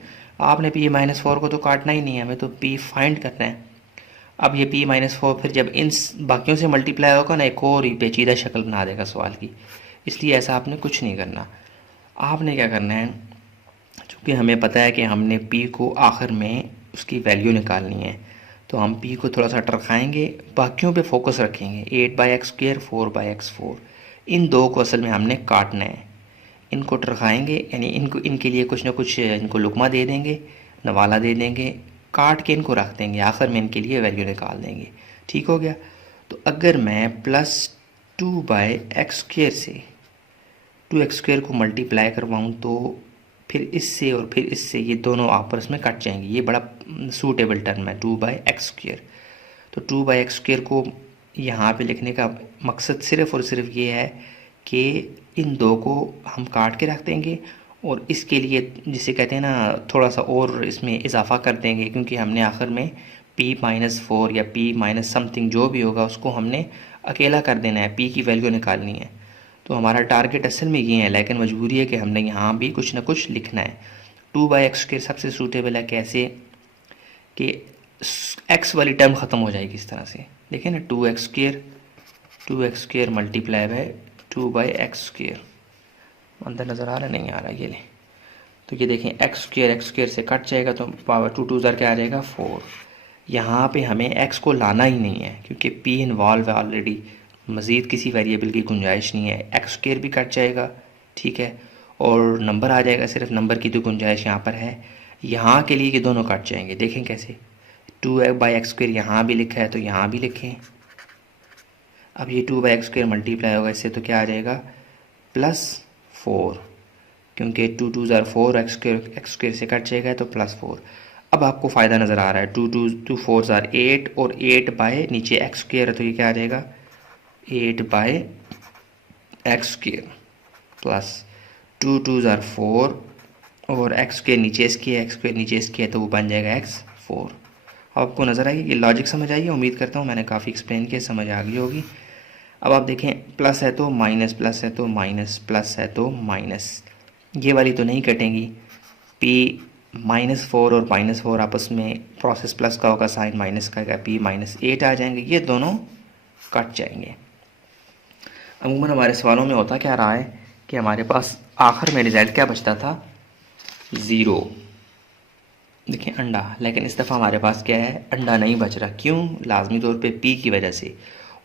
आपने p-4 को तो काटना ही नहीं है, हमें तो p फाइंड करना है। अब ये p-4 फिर जब इन बाकियों से मल्टीप्लाई होगा ना, एक और ही पेचीदा शक्ल बना देगा सवाल की, इसलिए ऐसा आपने कुछ नहीं करना। आपने क्या करना है, चूँकि हमें पता है कि हमने p को आखिर में उसकी वैल्यू निकालनी है, तो हम p को थोड़ा सा टरकाएँगे, बाकियों पे फोकस रखेंगे। 8/x², 4/x4, इन दो को असल में हमने काटना है। इनको टरकाएँगे, यानी इनको इनके लिए कुछ ना कुछ इनको लुकमा दे देंगे, नवाला दे देंगे, काट के इनको रख देंगे, आखिर में इनके लिए वैल्यू निकाल देंगे। ठीक हो गया। तो अगर मैं +2/x² से 2x² को मल्टीप्लाई करवाऊँ तो फिर इससे और फिर इससे ये दोनों आपस में कट जाएंगे। ये बड़ा सूटेबल टर्म है 2/x²। तो 2/x² को यहाँ पे लिखने का मकसद सिर्फ़ और सिर्फ ये है कि इन दो को हम काट के रख देंगे और इसके लिए जिसे कहते हैं ना थोड़ा सा और इसमें इजाफा कर देंगे, क्योंकि हमने आखिर में p-4 या p- समथिंग जो भी होगा उसको हमने अकेला कर देना है, p की वैल्यू निकालनी है। तो हमारा टारगेट असल में ये है, लेकिन मजबूरी है कि हमने यहाँ भी कुछ ना कुछ लिखना है। 2/x² सबसे सूटेबल है, कैसे कि x वाली टर्म ख़त्म हो जाएगी इस तरह से। देखिए ना 2x² मल्टीप्लाई बाय 2/x², अंदर नज़र आ रहा नहीं आ रहा, ये ले। तो ये देखें x² से कट जाएगा तो पावर 2 ज़र क्या आ जाएगा 4। यहाँ पे हमें x को लाना ही नहीं है क्योंकि p इन्वॉल्व है ऑलरेडी, मज़ीद किसी वेरिएबल की गुंजाइश नहीं है। x² भी कट जाएगा, ठीक है, और नंबर आ जाएगा, सिर्फ नंबर की तो गुंजाइश यहाँ पर है। यहाँ के लिए ये दोनों कट जाएंगे, देखें कैसे। 2/x² यहाँ भी लिखा है तो यहाँ भी लिखें। अब ये 2/x² मल्टीप्लाई होगा इससे तो क्या आ जाएगा +4, क्योंकि 2 ज़र 4, x² से कट जाएगा तो +4। अब आपको फ़ायदा नज़र आ रहा है, 2 4 ज़र 8 और 8 बाय नीचे x² है तो ये क्या आ जाएगा 8/x² प्लस 2 ज़र 4 और x² नीचे इसकी है, x² नीचे इसकी है तो वो बन जाएगा x4। आपको नज़र आई, ये लॉजिक समझ आई है? उम्मीद करता हूँ मैंने काफ़ी एक्सप्लेन किया, समझ आ गई होगी। अब आप देखें प्लस है तो माइनस, प्लस है तो माइनस, प्लस है तो माइनस, ये वाली तो नहीं कटेंगी। p-4 और -4 आपस में प्रोसेस प्लस का होगा, साइन माइनस का होगा, p-8 आ जाएंगे, ये दोनों कट जाएंगे। अमूमन हमारे सवालों में होता क्या रहा है कि हमारे पास आखिर में रिज़ल्ट क्या बचता था 0, देखिए अंडा, लेकिन इस दफ़ा हमारे पास क्या है, अंडा नहीं बच रहा। क्यों? लाजमी तौर पे p की वजह से।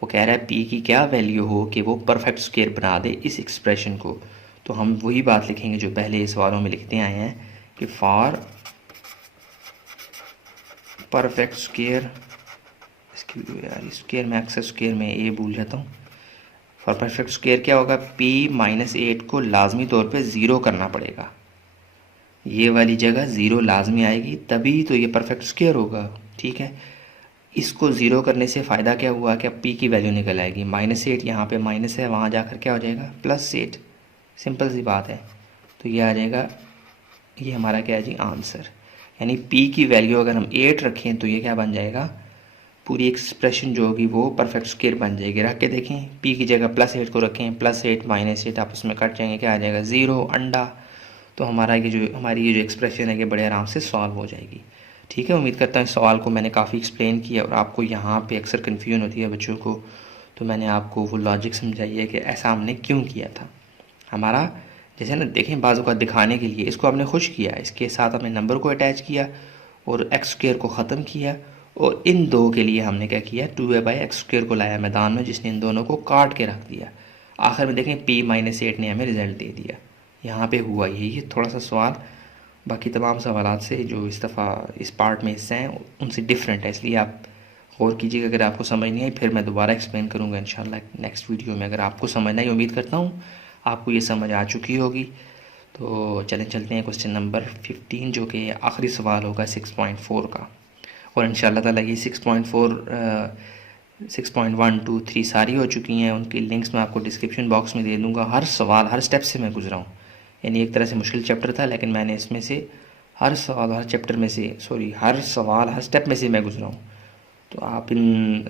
वो कह रहा है p की क्या वैल्यू हो कि वो परफेक्ट स्क्वायर बना दे इस एक्सप्रेशन को। तो हम वही बात लिखेंगे जो पहले सवालों में लिखते आए हैं कि फॉर परफेक्ट स्क्वायर, इसकी यार स्क्वायर में अक्सर स्क्वायर में ए भूल जाता हूँ। फॉर परफेक्ट स्क्वायर क्या होगा, p-8 को लाजमी तौर पे 0 करना पड़ेगा, ये वाली जगह 0 लाजमी आएगी तभी तो ये परफेक्ट स्क्वायर होगा, ठीक है। इसको 0 करने से फ़ायदा क्या हुआ कि अब p की वैल्यू निकल आएगी, -8, यहाँ पे माइनस है, वहाँ जाकर क्या हो जाएगा +8, सिंपल सी बात है। तो ये आ जाएगा, ये हमारा क्या है जी आंसर, यानी p की वैल्यू अगर हम 8 रखें तो ये क्या बन जाएगा, पूरी एक्सप्रेशन जो होगी वो परफेक्ट स्क्वायर बन जाएगी। रख के देखें, p की जगह +8 को रखें, +8 -8 आपस में कट जाएंगे, क्या आ जाएगा 0 अंडा। तो हमारी ये जो एक्सप्रेशन है कि बड़े आराम से सॉल्व हो जाएगी, ठीक है। उम्मीद करता हूँ इस सवाल को मैंने काफ़ी एक्सप्लेन किया और आपको यहाँ पे अक्सर कन्फ्यूजन होती है बच्चों को, तो मैंने आपको वो लॉजिक समझाई है कि ऐसा हमने क्यों किया था। हमारा जैसे ना देखें बाजू का दिखाने के लिए इसको हमने खुश किया, इसके साथ हमने नंबर को अटैच किया और x² को ख़त्म किया, और इन दो के लिए हमने क्या किया 2/x² को लाया मैदान में, जिसने इन दोनों को काट के रख दिया। आखिर में देखें p-8 ने हमें रिज़ल्ट दे दिया। यहाँ पे हुआ ये थोड़ा सा सवाल बाकी तमाम सवालात से जो इस दफ़ा इस पार्ट में हिस्से हैं उनसे डिफरेंट है, इसलिए आप गौर कीजिएगा। अगर आपको समझ नहीं आई फिर मैं दोबारा एक्सप्लेन करूँगा इंशाल्लाह नेक्स्ट वीडियो में। अगर आपको समझ आई, उम्मीद करता हूँ आपको ये समझ आ चुकी होगी। तो चलते हैं क्वेश्चन नंबर 15 जो कि आखिरी सवाल होगा 6.4 का, और इंशाल्लाह ताला ये 6.4 6.1 2 3 सारी हो चुकी हैं, उनकी लिंक्स मैं आपको डिस्क्रिप्शन बॉक्स में दे दूँगा। हर सवाल हर स्टेप से मैं गुजरा हूँ, यानी एक तरह से मुश्किल चैप्टर था लेकिन मैंने इसमें से हर सवाल हर चैप्टर में से हर सवाल हर स्टेप में से मैं गुजरा हूँ। तो आप इन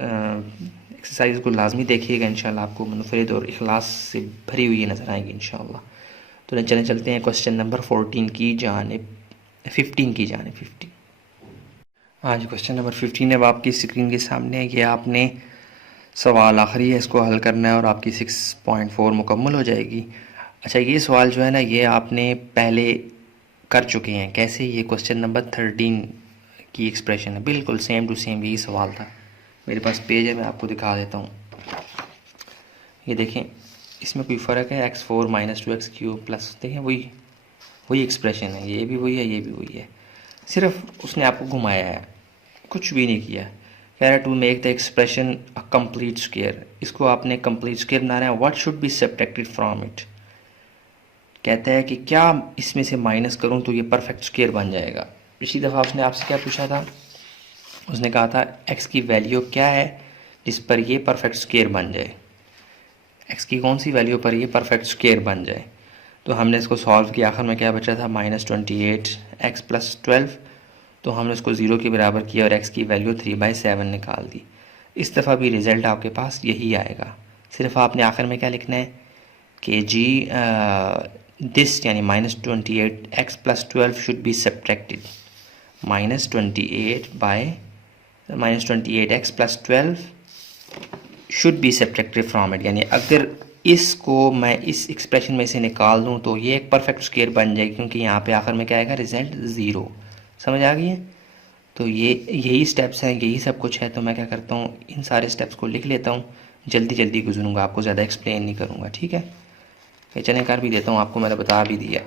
एक्सरसाइज को लाजमी देखिएगा, इंशाल्लाह आपको मुनफरिद और इखलास से भरी हुई नज़र आएगी इंशाल्लाह। तो चलते हैं क्वेश्चन नंबर 14 की जानिब। 15 की जाने 15। हाँ जी, क्वेश्चन नंबर 15 अब आपकी स्क्रीन के सामने है। ये आपने सवाल आखिरी है, इसको हल करना है और आपकी 6.4 मुकम्मल हो जाएगी। अच्छा, ये सवाल जो है ना, ये आपने पहले कर चुके हैं। कैसे? ये क्वेश्चन नंबर 13 की एक्सप्रेशन है, बिल्कुल सेम टू सेम यही सवाल था। मेरे पास पेज है, मैं आपको दिखा देता हूँ। ये देखें, इसमें कोई फ़र्क है? x4 - 2x³ प्लस, देखें वही एक्सप्रेशन है, ये भी वही है, ये भी वही है, सिर्फ उसने आपको घुमाया है, कुछ भी नहीं किया। कह रहा है to make the expression a complete square, इसको आपने कंप्लीट स्क्वायर बनाना है। What should be subtracted from it, कहता है कि क्या इसमें से माइनस करूं तो ये परफेक्ट स्क्वायर बन जाएगा। पिछली दफ़ा उसने आपसे क्या पूछा था? उसने कहा था x की वैल्यू क्या है जिस पर ये परफेक्ट स्क्वायर बन जाए, x की कौन सी वैल्यू पर ये परफेक्ट स्क्वायर बन जाए। तो हमने इसको सॉल्व किया, आखिर में क्या बचा था? -28x + 12। तो हमने उसको 0 के बराबर किया और x की वैल्यू 3/7 निकाल दी। इस दफ़ा भी रिज़ल्ट आपके पास यही आएगा। सिर्फ आपने आखिर में क्या लिखना है कि जी दिस यानी -28x + 12 should be subtracted. -28x + 12 should be subtracted from it, यानी अगर इसको मैं इस एक्सप्रेशन में से निकाल दूँ तो ये एक परफेक्ट स्क्वायर बन जाएगी, क्योंकि यहाँ पे आखिर में क्या आएगा? रिज़ल्ट 0। समझ आ गई है? तो ये यही स्टेप्स हैं, यही सब कुछ है। तो मैं क्या करता हूँ, इन सारे स्टेप्स को लिख लेता हूँ, जल्दी जल्दी गुजरूँगा, आपको ज़्यादा एक्सप्लेन नहीं करूँगा, ठीक है? ये चलें, कर भी देता हूँ, आपको मैंने बता भी दिया।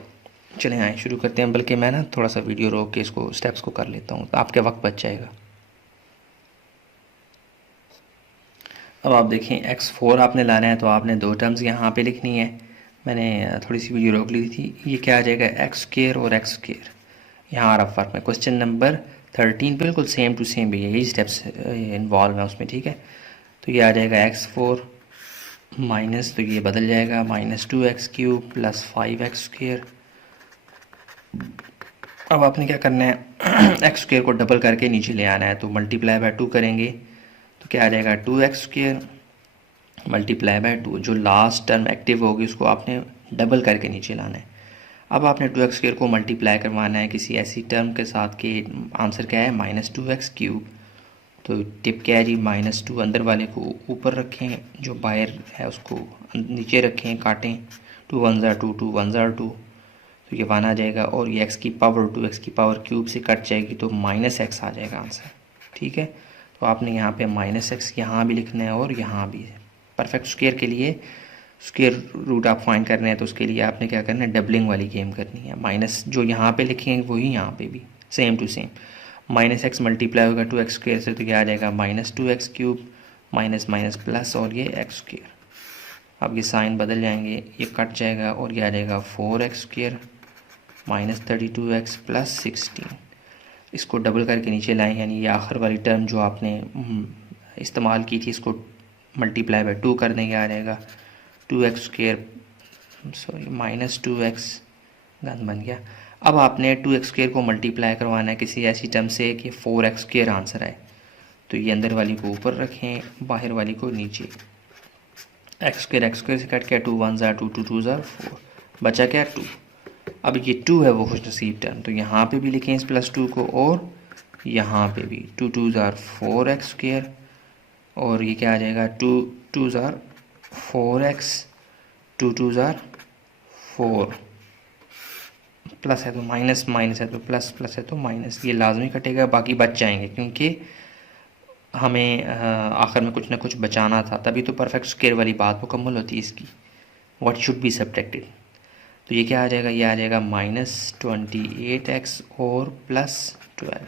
चलें आए शुरू करते हैं, बल्कि मैं ना थोड़ा सा वीडियो रोक के इसको स्टेप्स को कर लेता हूँ, तो आपके वक्त बच जाएगा। अब आप देखें, x4 आपने लाना है तो आपने 2 टर्म्स यहाँ पे लिखनी है। मैंने थोड़ी सी वीडियो रोक ली थी। ये क्या आ जाएगा? x² और x²। यहाँ आ रहा फ़र्क में। क्वेश्चन नंबर 13 बिल्कुल सेम टू सेम भी है, यही स्टेप्स इन्वॉल्व हैं उसमें, ठीक है? तो ये आ जाएगा x4 माइनस, तो ये बदल जाएगा -2x³ + 5x²। अब आपने क्या करना है, x² को डबल करके नीचे ले आना है, तो मल्टीप्लाई बाय 2 करेंगे तो क्या आ जाएगा? 2x² multiply by 2। जो लास्ट टर्म एक्टिव होगी उसको आपने डबल करके नीचे लाना है। अब आपने 2x² को मल्टीप्लाई करवाना है किसी ऐसी टर्म के साथ कि आंसर क्या है? -2x³। तो टिप क्या है जी? -2 अंदर वाले को ऊपर रखें, जो बाहर है उसको नीचे रखें, काटें। 2 1 ज़ा 2, 2 1 ज़ा 2, तो ये 1 आ जाएगा। और ये x की पावर 2x³ से कट जाएगी तो -x आ जाएगा आंसर, ठीक है? तो आपने यहाँ पे -x यहाँ भी लिखना है और यहाँ भी। परफेक्ट स्क्वायर के लिए स्क्वायर रूट आप फाइंड कर रहे हैं तो उसके लिए आपने क्या करना है? डबलिंग वाली गेम करनी है। माइनस जो यहाँ पे लिखेंगे वही यहाँ पे भी same to same. -x multiply होगा 2x² से, तो क्या आ जाएगा? -2x³ माइनस माइनस प्लस और ये x²। अब ये साइन बदल जाएंगे, ये कट जाएगा और ये आ जाएगा 4x² -32x + 16। इसको डबल करके नीचे लाएं, यानी ये आखिर वाली टर्म जो आपने इस्तेमाल की थी इसको मल्टीप्लाई बाय 2 कर देंगे, आ जाएगा 2x², सॉरी -2x गन बन गया। अब आपने 2x² को मल्टीप्लाई करवाना है किसी ऐसी टर्म से कि 4x² आंसर आए। तो ये अंदर वाली को ऊपर रखें, बाहर वाली को नीचे। x² से कट के 2 1 ज़ा 2, 2 2 ज़ा 4, बचा क्या? 2। अब ये 2 है वो खुश नसीब टर्म, तो यहाँ पे भी लिखें इस +2 को, और यहाँ पे भी 2 2 ज़ा 4x², और ये क्या आ जाएगा? 2 2 ज़ा 4x, 2 2 ज़ा 4, प्लस है तो माइनस, माइनस है तो प्लस, प्लस है तो माइनस। ये लाजमी कटेगा, बाकी बच जाएंगे, क्योंकि हमें आखिर में कुछ ना कुछ बचाना था, तभी तो परफेक्ट स्क्वायर वाली बात मुकम्मल होती है इसकी। व्हाट शुड बी सब्ट्रैक्टेड, तो ये क्या आ जाएगा? ये आ जाएगा -28x और +12,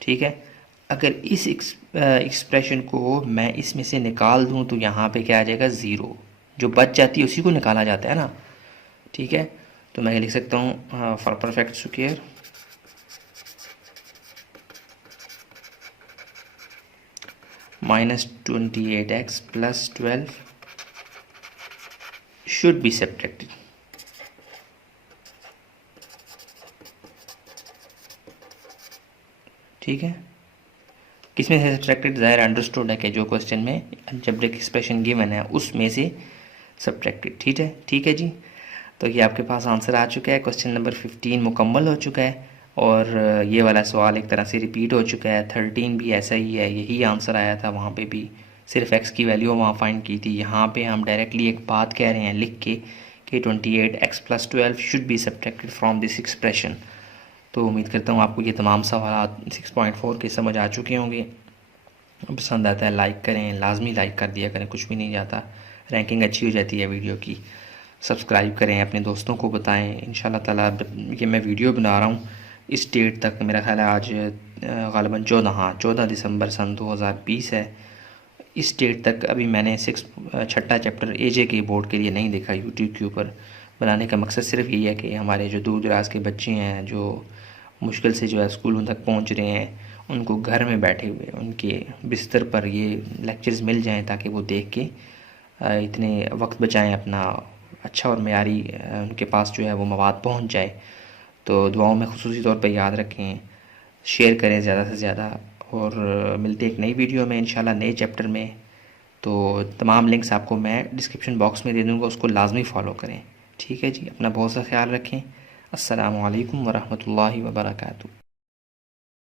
ठीक है? अगर इस एक्सप्रेशन को मैं इसमें से निकाल दूं तो यहाँ पे क्या आ जाएगा? 0। जो बच जाती है उसी को निकाला जाता है ना, ठीक है? तो मैं लिख सकता हूँ for perfect square -28x + 12 should be subtracted, ठीक है? किसमें से सब्ट्रैक्टेड? ज़ाहिर अंडरस्टूड है कि जो क्वेश्चन में अलजेब्रिक एक्सप्रेशन गिवन है उसमें से सब्ट्रैक्टेड, ठीक है? ठीक है जी। तो ये आपके पास आंसर आ चुका है, क्वेश्चन नंबर 15 मुकम्मल हो चुका है। और ये वाला सवाल एक तरह से रिपीट हो चुका है। 13 भी ऐसा ही है, यही आंसर आया था वहाँ पे भी, सिर्फ x की वैल्यू वहाँ फाइंड की थी। यहाँ पे हम डायरेक्टली एक बात कह रहे हैं लिख के कि 28x+12 should be subtracted from this expression. तो उम्मीद करता हूँ आपको ये तमाम सवाल 6.4 के समझ आ चुके होंगे। पसंद आता है लाइक करें, लाजमी लाइक कर दिया करें, कुछ भी नहीं जाता, रैंकिंग अच्छी हो जाती है वीडियो की। सब्सक्राइब करें, अपने दोस्तों को बताएं। इंशाल्लाह ताला ये मैं वीडियो बना रहा हूँ इस डेट तक, मेरा ख्याल है आज ग़ालिबन 14 दिसंबर सन 2020 है। इस डेट तक अभी मैंने छठा चैप्टर एजे के बोर्ड के लिए नहीं देखा यूट्यूब के ऊपर। बनाने का मकसद सिर्फ यही है कि हमारे जो दूर दराज के बच्चे हैं, जो मुश्किल से जो है स्कूलों तक पहुंच रहे हैं, उनको घर में बैठे हुए उनके बिस्तर पर ये लेक्चर्स मिल जाएं, ताकि वो देख के इतने वक्त बचाएं अपना, अच्छा और मेयारी उनके पास जो है वो मवाद पहुंच जाए। तो दुआओं में ख़ुसूसी तौर पर याद रखें, शेयर करें ज़्यादा से ज़्यादा, और मिलते एक नई वीडियो में इंशाल्लाह नए चैप्टर में। तो तमाम लिंक्स आपको मैं डिस्क्रिप्शन बॉक्स में दे दूँगा, उसको लाजमी फ़ॉलो करें। ठीक है जी, अपना बहुत सा ख्याल रखें। अस्सलामु अलैकुम वरहमतुल्लाहि वबरकातुहू।